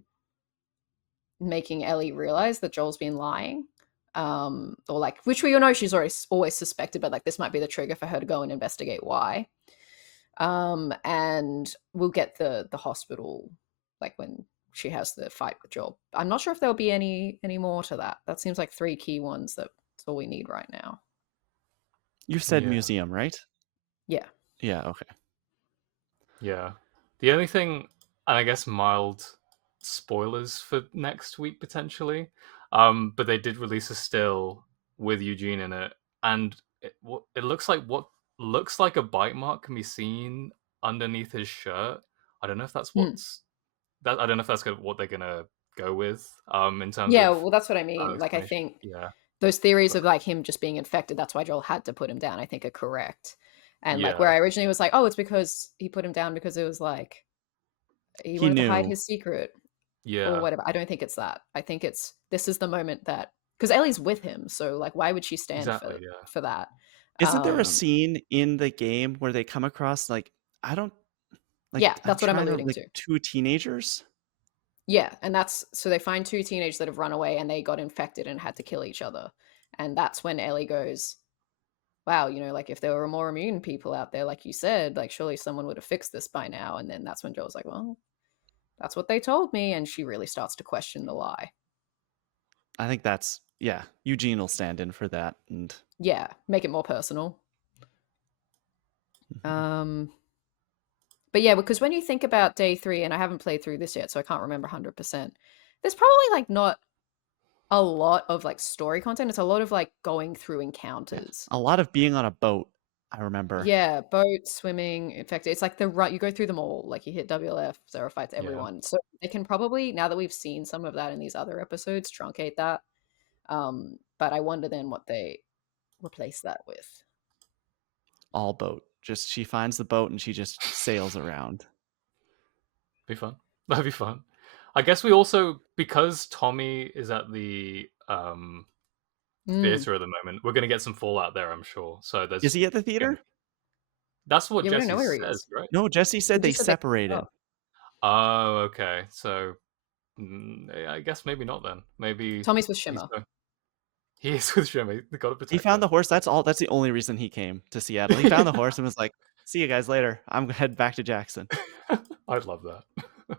making Ellie realize that Joel's been lying. Or like, which we all know she's already always suspected, but like this might be the trigger for her to go and investigate why. And we'll get the hospital, like when she has the fight with Joel. I'm not sure if there'll be any more to that. That seems like 3 key ones. That's all we need right now. You said Yeah. museum, right? Yeah. Yeah, okay. Yeah. The only thing, and I guess mild spoilers for next week potentially, but they did release a still with Eugene in it, and it looks like what looks like a bite mark can be seen underneath his shirt. I don't know if that's Hmm. what's that. I don't know if that's what they're gonna go with. In terms Yeah, of well, that's what I mean. Like, I explanation. think Yeah. those theories But of like him just being infected, that's why Joel had to put him down, I think are correct. And like where yeah. I originally was like, oh, it's because he put him down because it was like he He wanted to hide knew. his secret or Yeah. whatever. I don't think it's that. I think it's this is the moment that because Ellie's with him, so like why would she stand Exactly. Yeah. for that? Isn't there a Um scene in the game where they come across like I don't like yeah, I'm that's what I'm trying to alluding like to. two teenagers? Yeah, and that's so they find 2 teenagers that have run away and they got infected and had to kill each other. And that's when Ellie goes, wow, like if there were more immune people out there, like you said, like surely someone would have fixed this by now. And then that's when Joel's like, well, that's what they told me. And she really starts to question the lie. I think that's yeah, Eugene will stand in for that and Yeah, make it more personal. mhm. Um, but yeah, because when you think about day 3, and I haven't played through this yet, so I can't remember 100%, there's probably like not a lot of like story content. It's a lot of like going through Yeah. encounters. A lot of being on a boat, I remember. Yeah, boat, swimming, in fact, it's like the right you go through them all, like, you hit WLF, Sarah fights Yeah. everyone, so they can probably, now that we've seen some of that in these other episodes, truncate that, but I wonder then what they replace that with. All boat. Just she finds the boat and she just sails around. Be fun. That'd be fun. I guess we also, because Tommy is at the Mm. theater at the moment, we're gonna get some fallout there, I'm sure. So Is there's he at the again, theater? that's what Yeah, we don't know Jesse where he says, is. right? No, Jesse He said they just said they separated. oh, Oh, okay. So I guess maybe not then. Maybe Tommy's with he's Shimmer. he is with Jimmy. They gotta He protect found her. the horse. That's all. That's the only reason he came to Seattle. He found the horse and was like, "See you guys later. I'm head back to Jackson." I'd love that.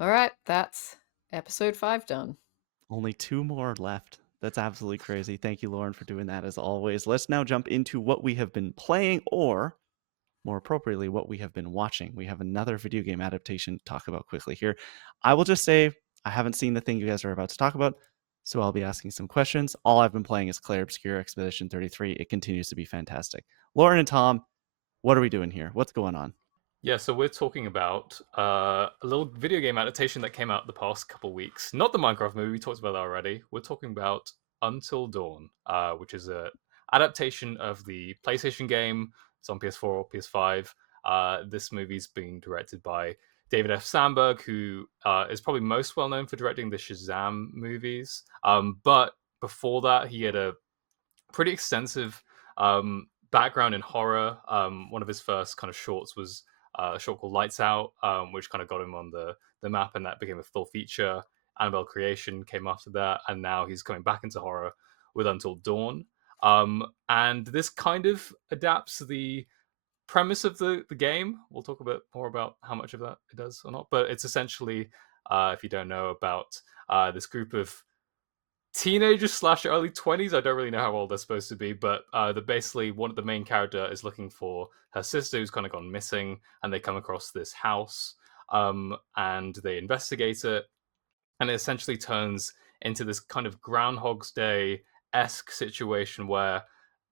Alright, that's episode 5 done. Only 2 more left. That's absolutely crazy. Thank you, Lauren, for doing that as always. Let's now jump into what we have been playing, or more appropriately, what we have been watching. We have another video game adaptation to talk about quickly here. I will just say I haven't seen the thing you guys are about to talk about, so I'll be asking some questions. All I've been playing is Clair Obscure Expedition 33. It continues to be fantastic. Lauren and Tom, what are we doing here? What's going on? Yeah, so we're talking about a little video game adaptation that came out the past couple weeks. Not the Minecraft movie, we talked about that already. We're talking about Until Dawn, which is a adaptation of the PlayStation game. It's on PS4 PS5. This movie's being directed by David F. Sandberg, who is probably most well known for directing the Shazam movies. But before that, he had a pretty extensive background in horror. One of his first kind of shorts was a short called Lights Out, which kind of got him on the map, and that became a full feature. Annabelle Creation came after that, and now he's coming back into horror with Until Dawn. And this kind of adapts the premise of the game. We'll talk a bit more about how much of that it does or not, but it's essentially, if you don't know, about this group of teenagers slash early 20s. I don't really know how old they're supposed to be, but basically one of the main character is looking for her sister who's kind of gone missing, and they come across this house, and they investigate it, and it essentially turns into this kind of Groundhog's Day esque situation where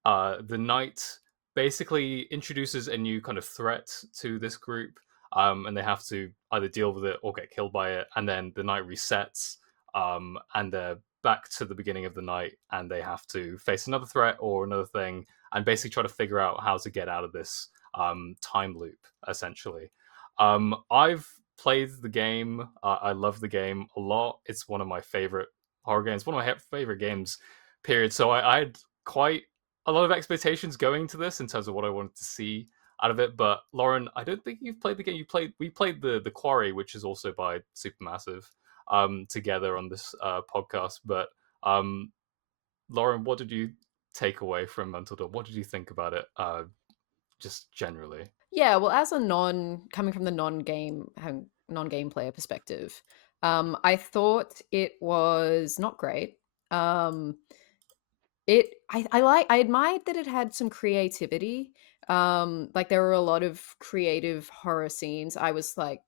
the night basically introduces a new kind of threat to this group, and they have to either deal with it or get killed by it, and then the night resets, and they're back to the beginning of the night, and they have to face another threat or another thing, and basically try to figure out how to get out of this time loop, essentially. I've played the game. I love the game a lot. It's one of my favorite horror games, one of my favorite games, period. So I had quite a lot of expectations going to this in terms of what I wanted to see out of it. But Lauren, I don't think you've played the game. We played the Quarry, which is also by Supermassive, together on this podcast. But Lauren, what did you take away from Until Dawn? What did you think about it, just generally? Yeah, well, as a coming from the non-game player perspective, I thought it was not great. Um, I admired that it had some creativity. Like there were a lot of creative horror scenes. I was like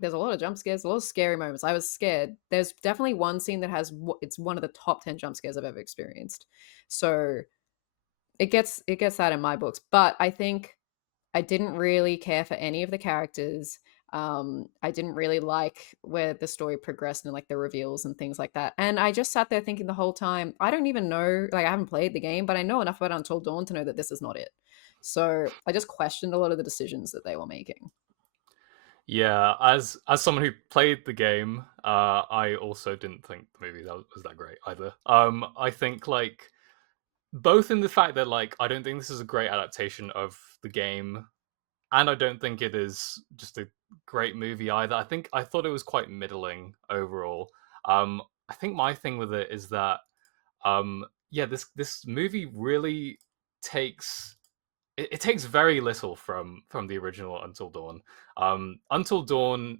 there's a lot of jump scares, a lot of scary moments. I was scared. There's definitely one scene that it's one of the top 10 jump scares I've ever experienced. So it gets that in my books. But I think I didn't really care for any of the characters. I didn't really like where the story progressed and like the reveals and things like that. And I just sat there thinking the whole time, I don't even know, like I haven't played the game, but I know enough about Until Dawn to know that this is not it. So I just questioned a lot of the decisions that they were making. Yeah, as someone who played the game, I also didn't think the movie was that great either. I think like both in the fact that like I don't think this is a great adaptation of the game, and I don't think it is just a great movie either. I thought it was quite middling overall. I think my thing with it is that yeah, this movie really takes it takes very little from the original Until Dawn. Until Dawn,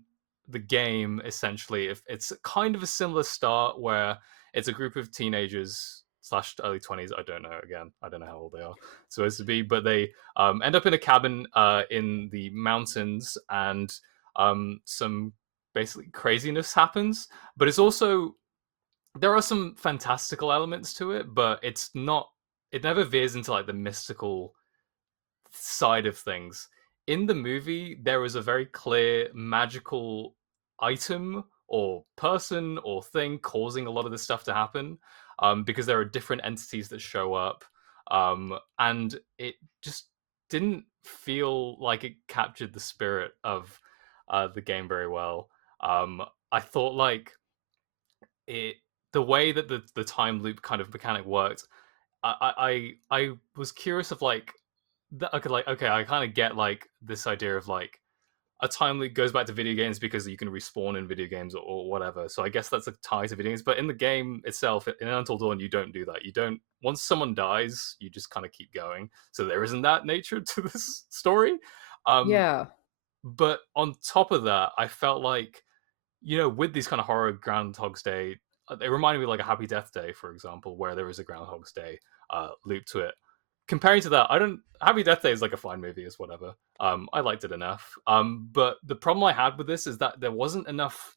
the game essentially, if it's kind of a similar start where it's a group of teenagers slash early 20s. I don't know. Again, I don't know how old they are supposed to be, but they end up in a cabin in the mountains, and some basically craziness happens. But it's also there are some fantastical elements to it, but it's not. It never veers into like the mystical side of things. In the movie, there is a very clear magical item or person or thing causing a lot of this stuff to happen, because there are different entities that show up, and it just didn't feel like it captured the spirit of the game very well. I thought like it the way that the time loop kind of mechanic worked. I was curious of like okay, like okay, I kind of get like this idea of like a time loop goes back to video games because you can respawn in video games or whatever. So I guess that's a tie to video games. But in the game itself, in Until Dawn, you don't do that. You don't. Once someone dies, you just kind of keep going. So there isn't that nature to this story. Um, Yeah. but on top of that, I felt like with these kind of horror Groundhog's Day, it reminded me of like a Happy Death Day, for example, where there is a Groundhog's Day loop to it. Comparing to that, I don't. Happy Death Day is like a fine movie, is whatever. I liked it enough. But the problem I had with this is that there wasn't enough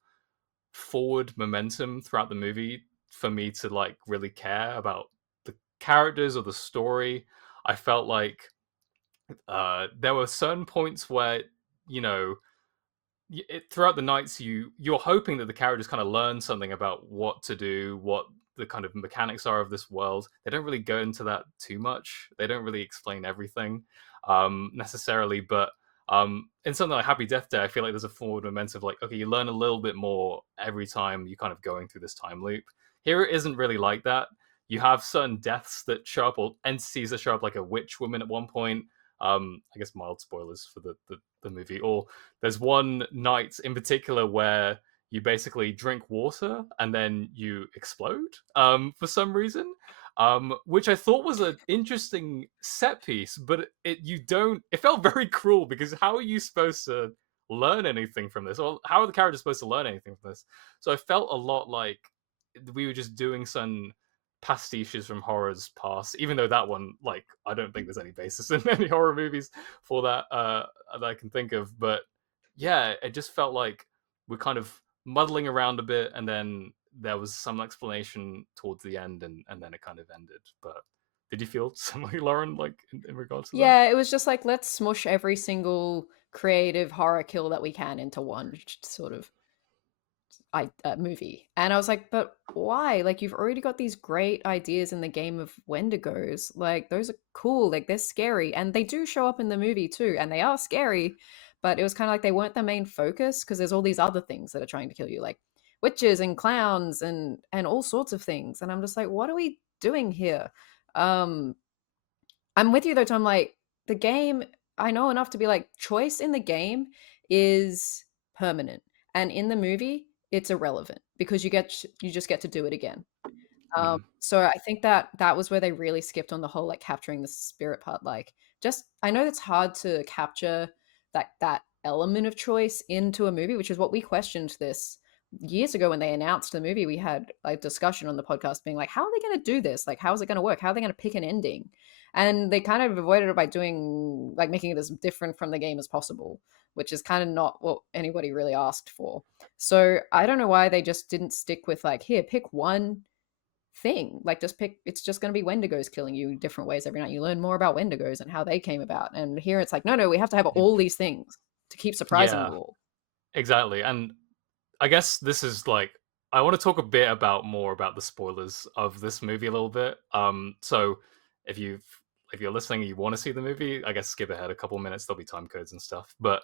forward momentum throughout the movie for me to like really care about the characters or the story. I felt like there were certain points where, you know, throughout the nights you're hoping that the characters kind of learn something about what to do, what the kind of mechanics are of this world. They don't really go into that too much. They don't really explain everything necessarily, but in something like Happy Death Day, I feel like there's a forward momentum of like, okay, you learn a little bit more every time you kind of going through this time loop. Here it isn't really like that. You have certain deaths that show up, or entities that show up, like a witch woman at one point. I guess mild spoilers for the movie. Or there's one night in particular where you basically drink water and then you explode for some reason, which I thought was an interesting set piece, but you don't. It felt very cruel because how are you supposed to learn anything from this, or how are the characters supposed to learn anything from this? So I felt a lot like we were just doing some pastiches from horrors past, even though that one, like, I don't think there's any basis in any horror movies for that that I can think of. But yeah, it just felt like we're kind of muddling around a bit, and then there was some explanation towards the end, and then it kind of ended. But did you feel similarly, Lauren, like in regards to that? Yeah, it was just like, let's smush every single creative horror kill that we can into one sort of movie. And I was like, but why? Like, you've already got these great ideas in the game of Wendigos. Like, those are cool. Like, they're scary. And they do show up in the movie too. And they are scary. But it was kind of like they weren't the main focus because there's all these other things that are trying to kill you, like witches and clowns and all sorts of things. And I'm just like, what are we doing here? Um, I'm with you though, Tom. Like the game, I know enough to be like, choice in the game is permanent, and in the movie, it's irrelevant because you just get to do it again. Mm, So I think that that was where they really skipped on the whole like capturing the spirit part. Like, just I know it's hard to capture that element of choice into a movie, which is what we questioned this years ago when they announced the movie. We had a discussion on the podcast being like, how are they going to do this? Like, how is it going to work? How are they going to pick an ending? And they kind of avoided it by doing like making it as different from the game as possible, which is kind of not what anybody really asked for. So I don't know why they just didn't stick with like, here, pick one thing. Like, just pick, it's just going to be Wendigos killing you different ways every night. You learn more about Wendigos and how they came about. And here it's like, no, we have to have mm. all these things to keep surprising Yeah, you all. exactly. And I guess this is like, I want to talk a bit about more about the spoilers of this movie a little bit. So if you if you're listening and you want to see the movie, I guess skip ahead a couple minutes. There'll be time codes and stuff. But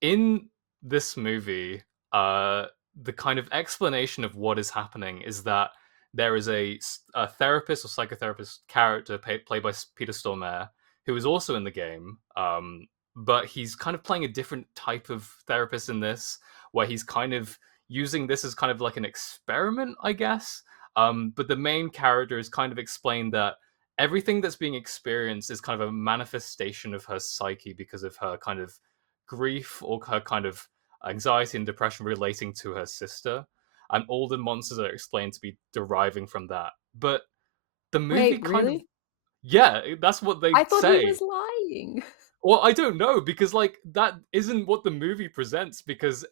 in this movie, the kind of explanation of what is happening is that there is a therapist or psychotherapist character played by Peter Stormare, who is also in the game. But he's kind of playing a different type of therapist in this, where he's kind of using this as kind of like an experiment, I guess. But the main character is kind of explained that everything that's being experienced is kind of a manifestation of her psyche because of her kind of grief or her kind of anxiety and depression relating to her sister. And all the monsters are explained to be deriving from that. But the movie Wait, kind of, really? yeah, that's what they I thought he say. was lying. Well, I don't know because like that isn't what the movie presents, because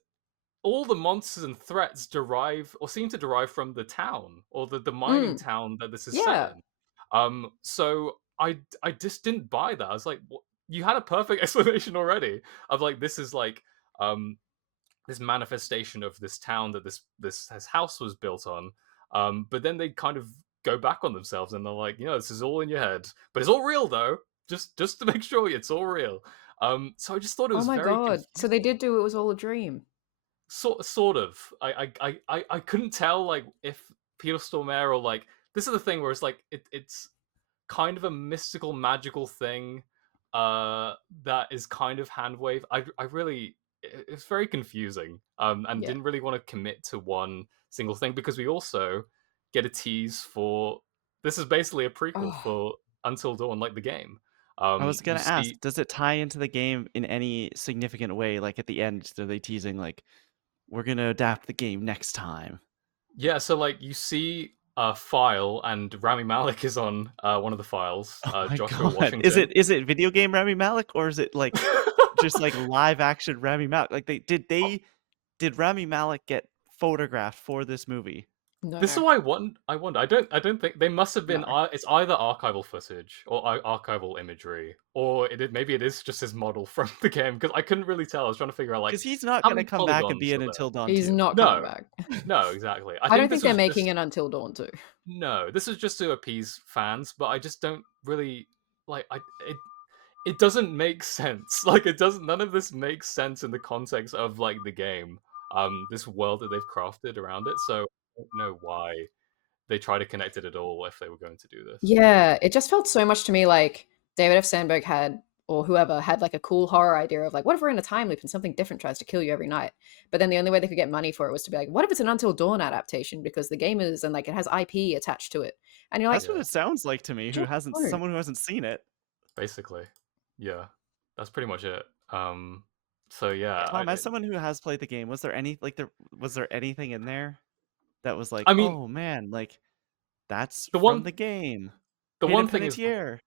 all the monsters and threats derive or seem to derive from the town or the mining Mm, town that this is set yeah. in. So I just didn't buy that. I was like, what? You had a perfect explanation already of like this is like um this manifestation of this town that this house was built on. But then they kind of go back on themselves and they're like, you know, this is all in your head, but it's all real though. Just to make sure it's all real. So I just thought it Oh was my very god. So confusing. they did do it was all a dream. Sort of. I couldn't tell like if Peter Stormare or like this is the thing where it's like it's kind of a mystical magical thing that is kind of hand wave. I really it's very confusing and Yeah. didn't really want to commit to one single thing because we also get a tease for this is basically a prequel Oh, for Until Dawn, like the game. I was You gonna ask, see, does it tie into the game in any significant way? Like at the end, are they teasing like we're gonna adapt the game next time? yeah, so like you see a file and Rami Malek is on one of the files, Oh my Joshua god. Is it Washington. is it video game Rami Malek or is it like just like live action Rami Malek? Like did Rami Malek get photographed for this movie? This is No, why I wonder. I don't think they must have been. no. It's either archival footage or archival imagery, or maybe it is just his model from the game because I couldn't really tell. I was trying to figure out like Because he's not how going to many come back and polygons be are in there. Until Dawn He's 2. not coming No, back. no, exactly. I I don't think think this they're was making just an Until Dawn too. no. This is just to appease fans, but I just don't really like. It doesn't make sense. Like it doesn't. None of this makes sense in the context of like the game. This world that they've crafted around it. So I don't know why they try to connect it at all if they were going to do this. Yeah, it just felt so much to me like David F. Sandberg had, or whoever had like a cool horror idea of like, what if we're in a time loop and something different tries to kill you every night? But then the only way they could get money for it was to be like, what if it's an Until Dawn adaptation because the game is and like it has IP attached to it? And you're like, That's what Yeah, it sounds like to me. just don't. Someone who hasn't seen it. basically. Yeah, that's pretty much it. So yeah, Tom, as someone who has played the game, was there anything in there that was like, I mean, oh man, like that's the from one the game? the Hayden one thing is, Panettiere.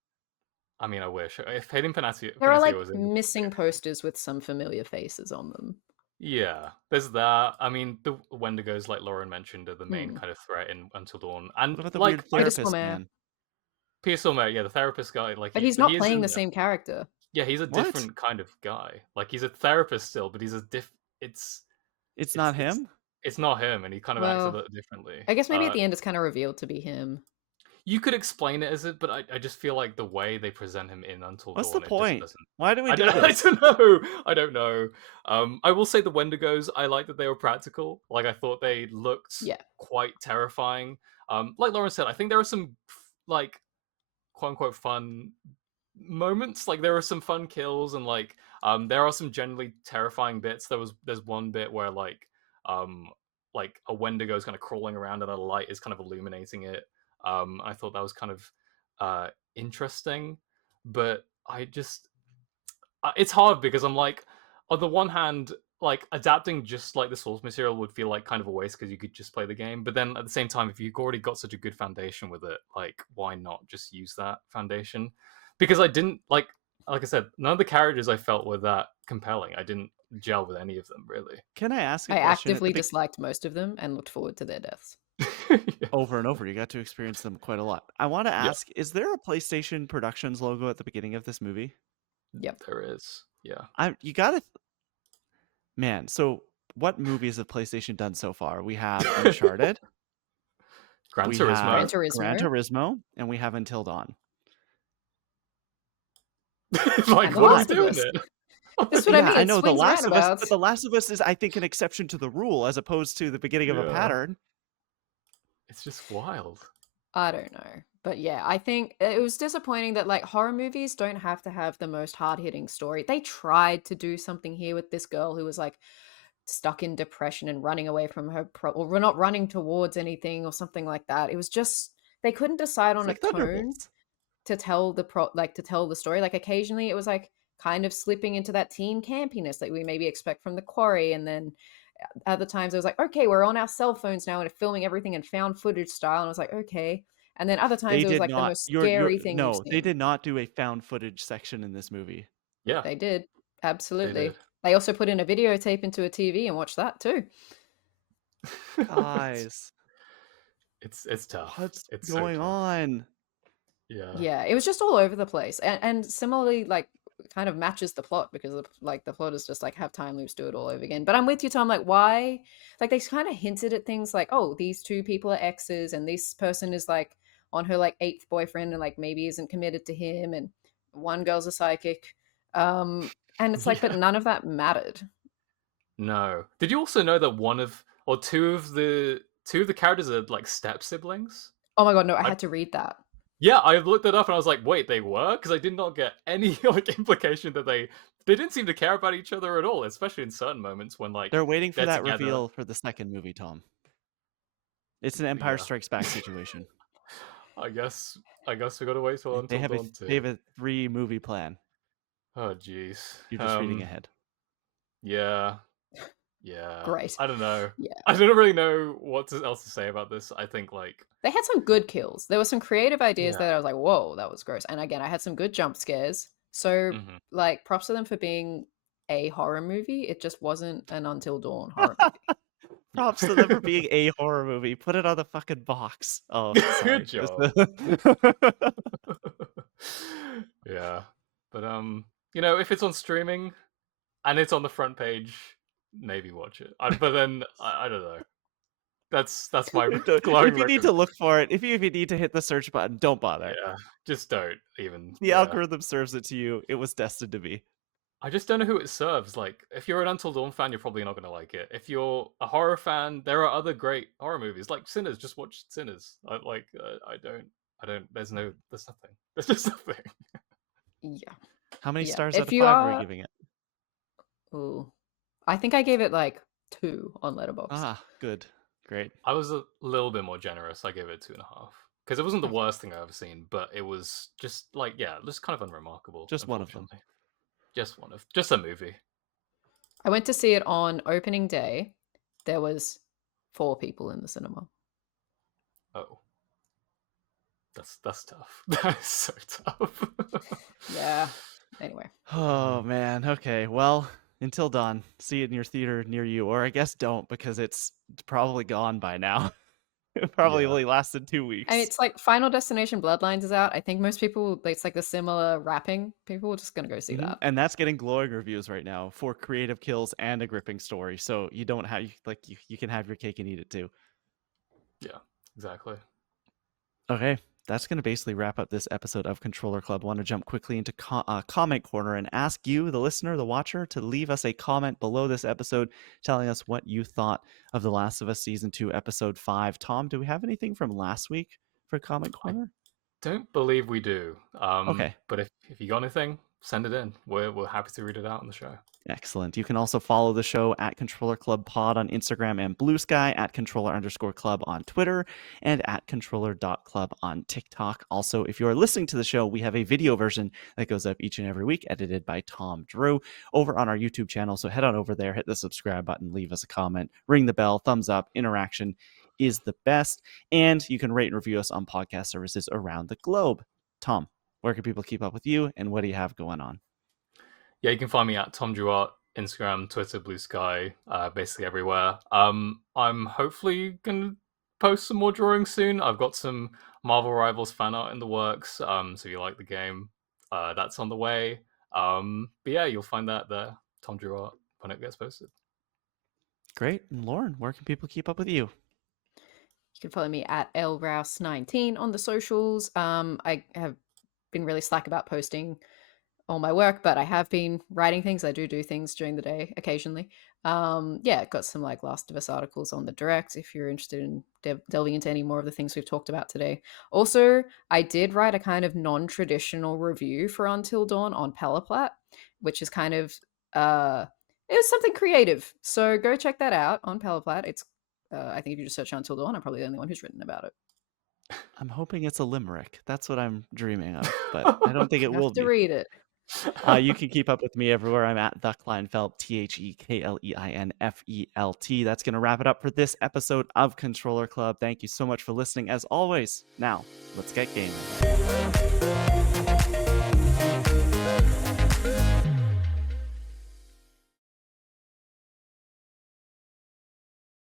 I mean, I wish if Hayden There are Panettiere like was in. missing posters with some familiar faces on them. Yeah, there's that. I mean, the Wendigos, like Lauren mentioned, are the main Hmm. kind of threat in Until Dawn, What and about the like weird Peter therapist Stormare, man? Pierce Sommer, yeah, the therapist guy, like but he's he not is playing in the there. same character. Yeah, he's a What? different kind of guy. Like he's a therapist still, but he's a diff. It's It's it's not it's him? it's not him, and he kind of acts a Well, little differently. I guess maybe at the end it's kind of revealed to be him. You could explain it as it, but I just feel like the way they present him in Until What's the Dawn, it just point? doesn't. Why do we do I this? don't know. I don't know. I will say the Wendigos. I like that they were practical. Like I thought they looked Yeah. quite terrifying. Like Lauren said, I think there are some like quote unquote fun moments. Like there are some fun kills, and like there are some generally terrifying bits. There's one bit where um like a Wendigo is kind of crawling around and a light is kind of illuminating it. I thought that was kind of interesting, but I just it's hard because I'm like, on the one hand, like adapting just like the source material would feel like kind of a waste because you could just play the game. But then at the same time, if you've already got such a good foundation with it, like why not just use that foundation? Because I didn't like I said, none of the characters I felt were that compelling. I didn't gel with any of them really. Can I ask a I question actively disliked most of them and looked forward to their deaths. Yeah. over and over? You got to experience them quite a lot. I want to Yeah, ask, is there a PlayStation Productions logo at the beginning of this movie? Yep. there is. Yeah. You gotta Man, so what movies have PlayStation done so far? We have Uncharted, Gran we Gran have Turismo. Gran Turismo Turismo, and we have Until Dawn. Like and The what are we Last of doing Us. it? This is what I Yeah, mean. I It know The swings Last of Us, but roundabouts. The Last of Us is, I think, an exception to the rule as opposed to the beginning of a Yeah. pattern. It's just wild. I don't know. But yeah, I think it was disappointing that like horror movies don't have to have the most hard-hitting story. They tried to do something here with this girl who was like stuck in depression and running away from her or we're not running towards anything or something like that. It was just they couldn't decide It's on a like tone Thunderbolts. to tell to tell the story. Like occasionally it was like kind of slipping into that teen campiness that we maybe expect from the quarry, and then other times it was like, okay, we're on our cell phones now and filming everything in found footage style, and I was like, okay. And then other times They it was did like the not. most You're scary thing we've no, they seen. did not do a found footage section in this movie. Yeah, They did. they Absolutely. did. They also put in a videotape into a TV and watched that too. Guys, It's tough. what's It's so going tough. on? Yeah. Yeah, it was just all over the place. And similarly, like kind of matches the plot because like the plot is just like have time loops do it all over again. But I'm with you, Tom. Like, why? Like they kind of hinted at things like, oh, these two people are exes, and this person is like on her like eighth boyfriend, and like maybe isn't committed to him, and one girl's a psychic. And it's like, but Yeah. none of that mattered. No. Did you also know that one of or two of the characters are like step siblings? Oh my god, no, I I had to read that. Yeah, I looked it up and I was like, wait, they were? Because I did not get any like implication that they didn't seem to care about each other at all, especially in certain moments when like They're waiting for they're that together. reveal for the second movie, Tom. It's an Empire Yeah. Strikes Back situation. I guess we gotta wait till They Until have Dawn they have 2. a 3-movie plan. Oh jeez. You're just reading ahead. Yeah. Yeah. Great. I don't know. Yeah. I don't really know what else to say about this. I think like They had some good kills. There were some creative ideas Yeah. that I was like, whoa, that was gross. And again, I had some good jump scares. So, Mhm. like, props to them for being a horror movie. It just wasn't an Until Dawn horror movie. Props to them for being a horror movie. Put it on the fucking box. Oh, sorry. Good job. Yeah. But if it's on streaming and it's on the front page, maybe watch it. But then I don't know. That's my glowing If you need to recommend. look for it, if you need to hit the search button, don't bother. Yeah, just don't even. The Yeah. algorithm serves it to you. It was destined to be. I just don't know who it serves. Like, if you're an Until Dawn fan, you're probably not going to like it. If you're a horror fan, there are other great horror movies, like Sinners. Just watch Sinners. I don't. There's nothing. There's just nothing. Yeah. How many Yeah. stars out If of you 5 are you are, giving it? ooh, I think I gave it like 2 on Letterboxd. Ah, good. Great. I was a little bit more generous. I gave it 2.5 because it wasn't the worst thing I've ever seen, but it was just just kind of unremarkable. Just one of them. Unfortunately. Just a movie. I went to see it on opening day. There was 4 people in the cinema. Oh, that's tough. That is so tough. Yeah. Anyway. Oh man. Okay. Well, Until Dawn. See it in your theater near you, or I guess don't because it's probably gone by now. It probably Yeah. only lasted 2 weeks. And it's like Final Destination Bloodlines is out. I think most people, it's like the similar wrapping. People are just going to go see that. And that's getting glowing reviews right now for creative kills and a gripping story. So you don't have you can have your cake and eat it too. Yeah, exactly. Okay, that's going to basically wrap up this episode of Controller Club. I want to jump quickly into comment corner and ask you, the listener, the watcher, to leave us a comment below this episode telling us what you thought of The Last of Us Season 2, Episode 5. Tom, do we have anything from last week for comment corner? Don't believe we do. Okay. But if you got anything, send it in. We're happy to read it out on the show. Excellent. You can also follow the show at Controller Club Pod on Instagram and Blue Sky, at Controller_Club on Twitter, and at Controller.Club on TikTok. Also, if you are listening to the show, we have a video version that goes up each and every week, edited by Tom Drew, over on our YouTube channel. So head on over there, hit the subscribe button, leave us a comment, ring the bell, thumbs up. Interaction is the best. And you can rate and review us on podcast services around the globe. Tom, where can people keep up with you, and what do you have going on? Yeah, you can find me at Tom Duart, Instagram, Twitter, Blue Sky, basically everywhere. I'm hopefully gonna post some more drawings soon. I've got some Marvel Rivals fan art in the works. So if you like the game, that's on the way. But yeah, you'll find that there, Tom Duart, when it gets posted. Great. And Lauren, where can people keep up with you? You can follow me at lrouse19 on the socials. I have been really slack about posting all my work, but I have been writing things. I do things during the day occasionally. Got some like Last of Us articles on the direct if you're interested in delving into any more of the things we've talked about today. Also, I did write a kind of non-traditional review for Until Dawn on Pelaplat, which is kind of it was something creative. So go check that out on Pelaplat. It's I think if you just search Until Dawn, I'm probably the only one who's written about it. I'm hoping it's a limerick. That's what I'm dreaming of, but I don't think it You will have to be. read it. You can keep up with me everywhere. I'm at the Kleinfeld, TheKleinFelt. That's going to wrap it up for this episode of Controller Club. Thank you so much for listening, as always. Now, let's get gaming.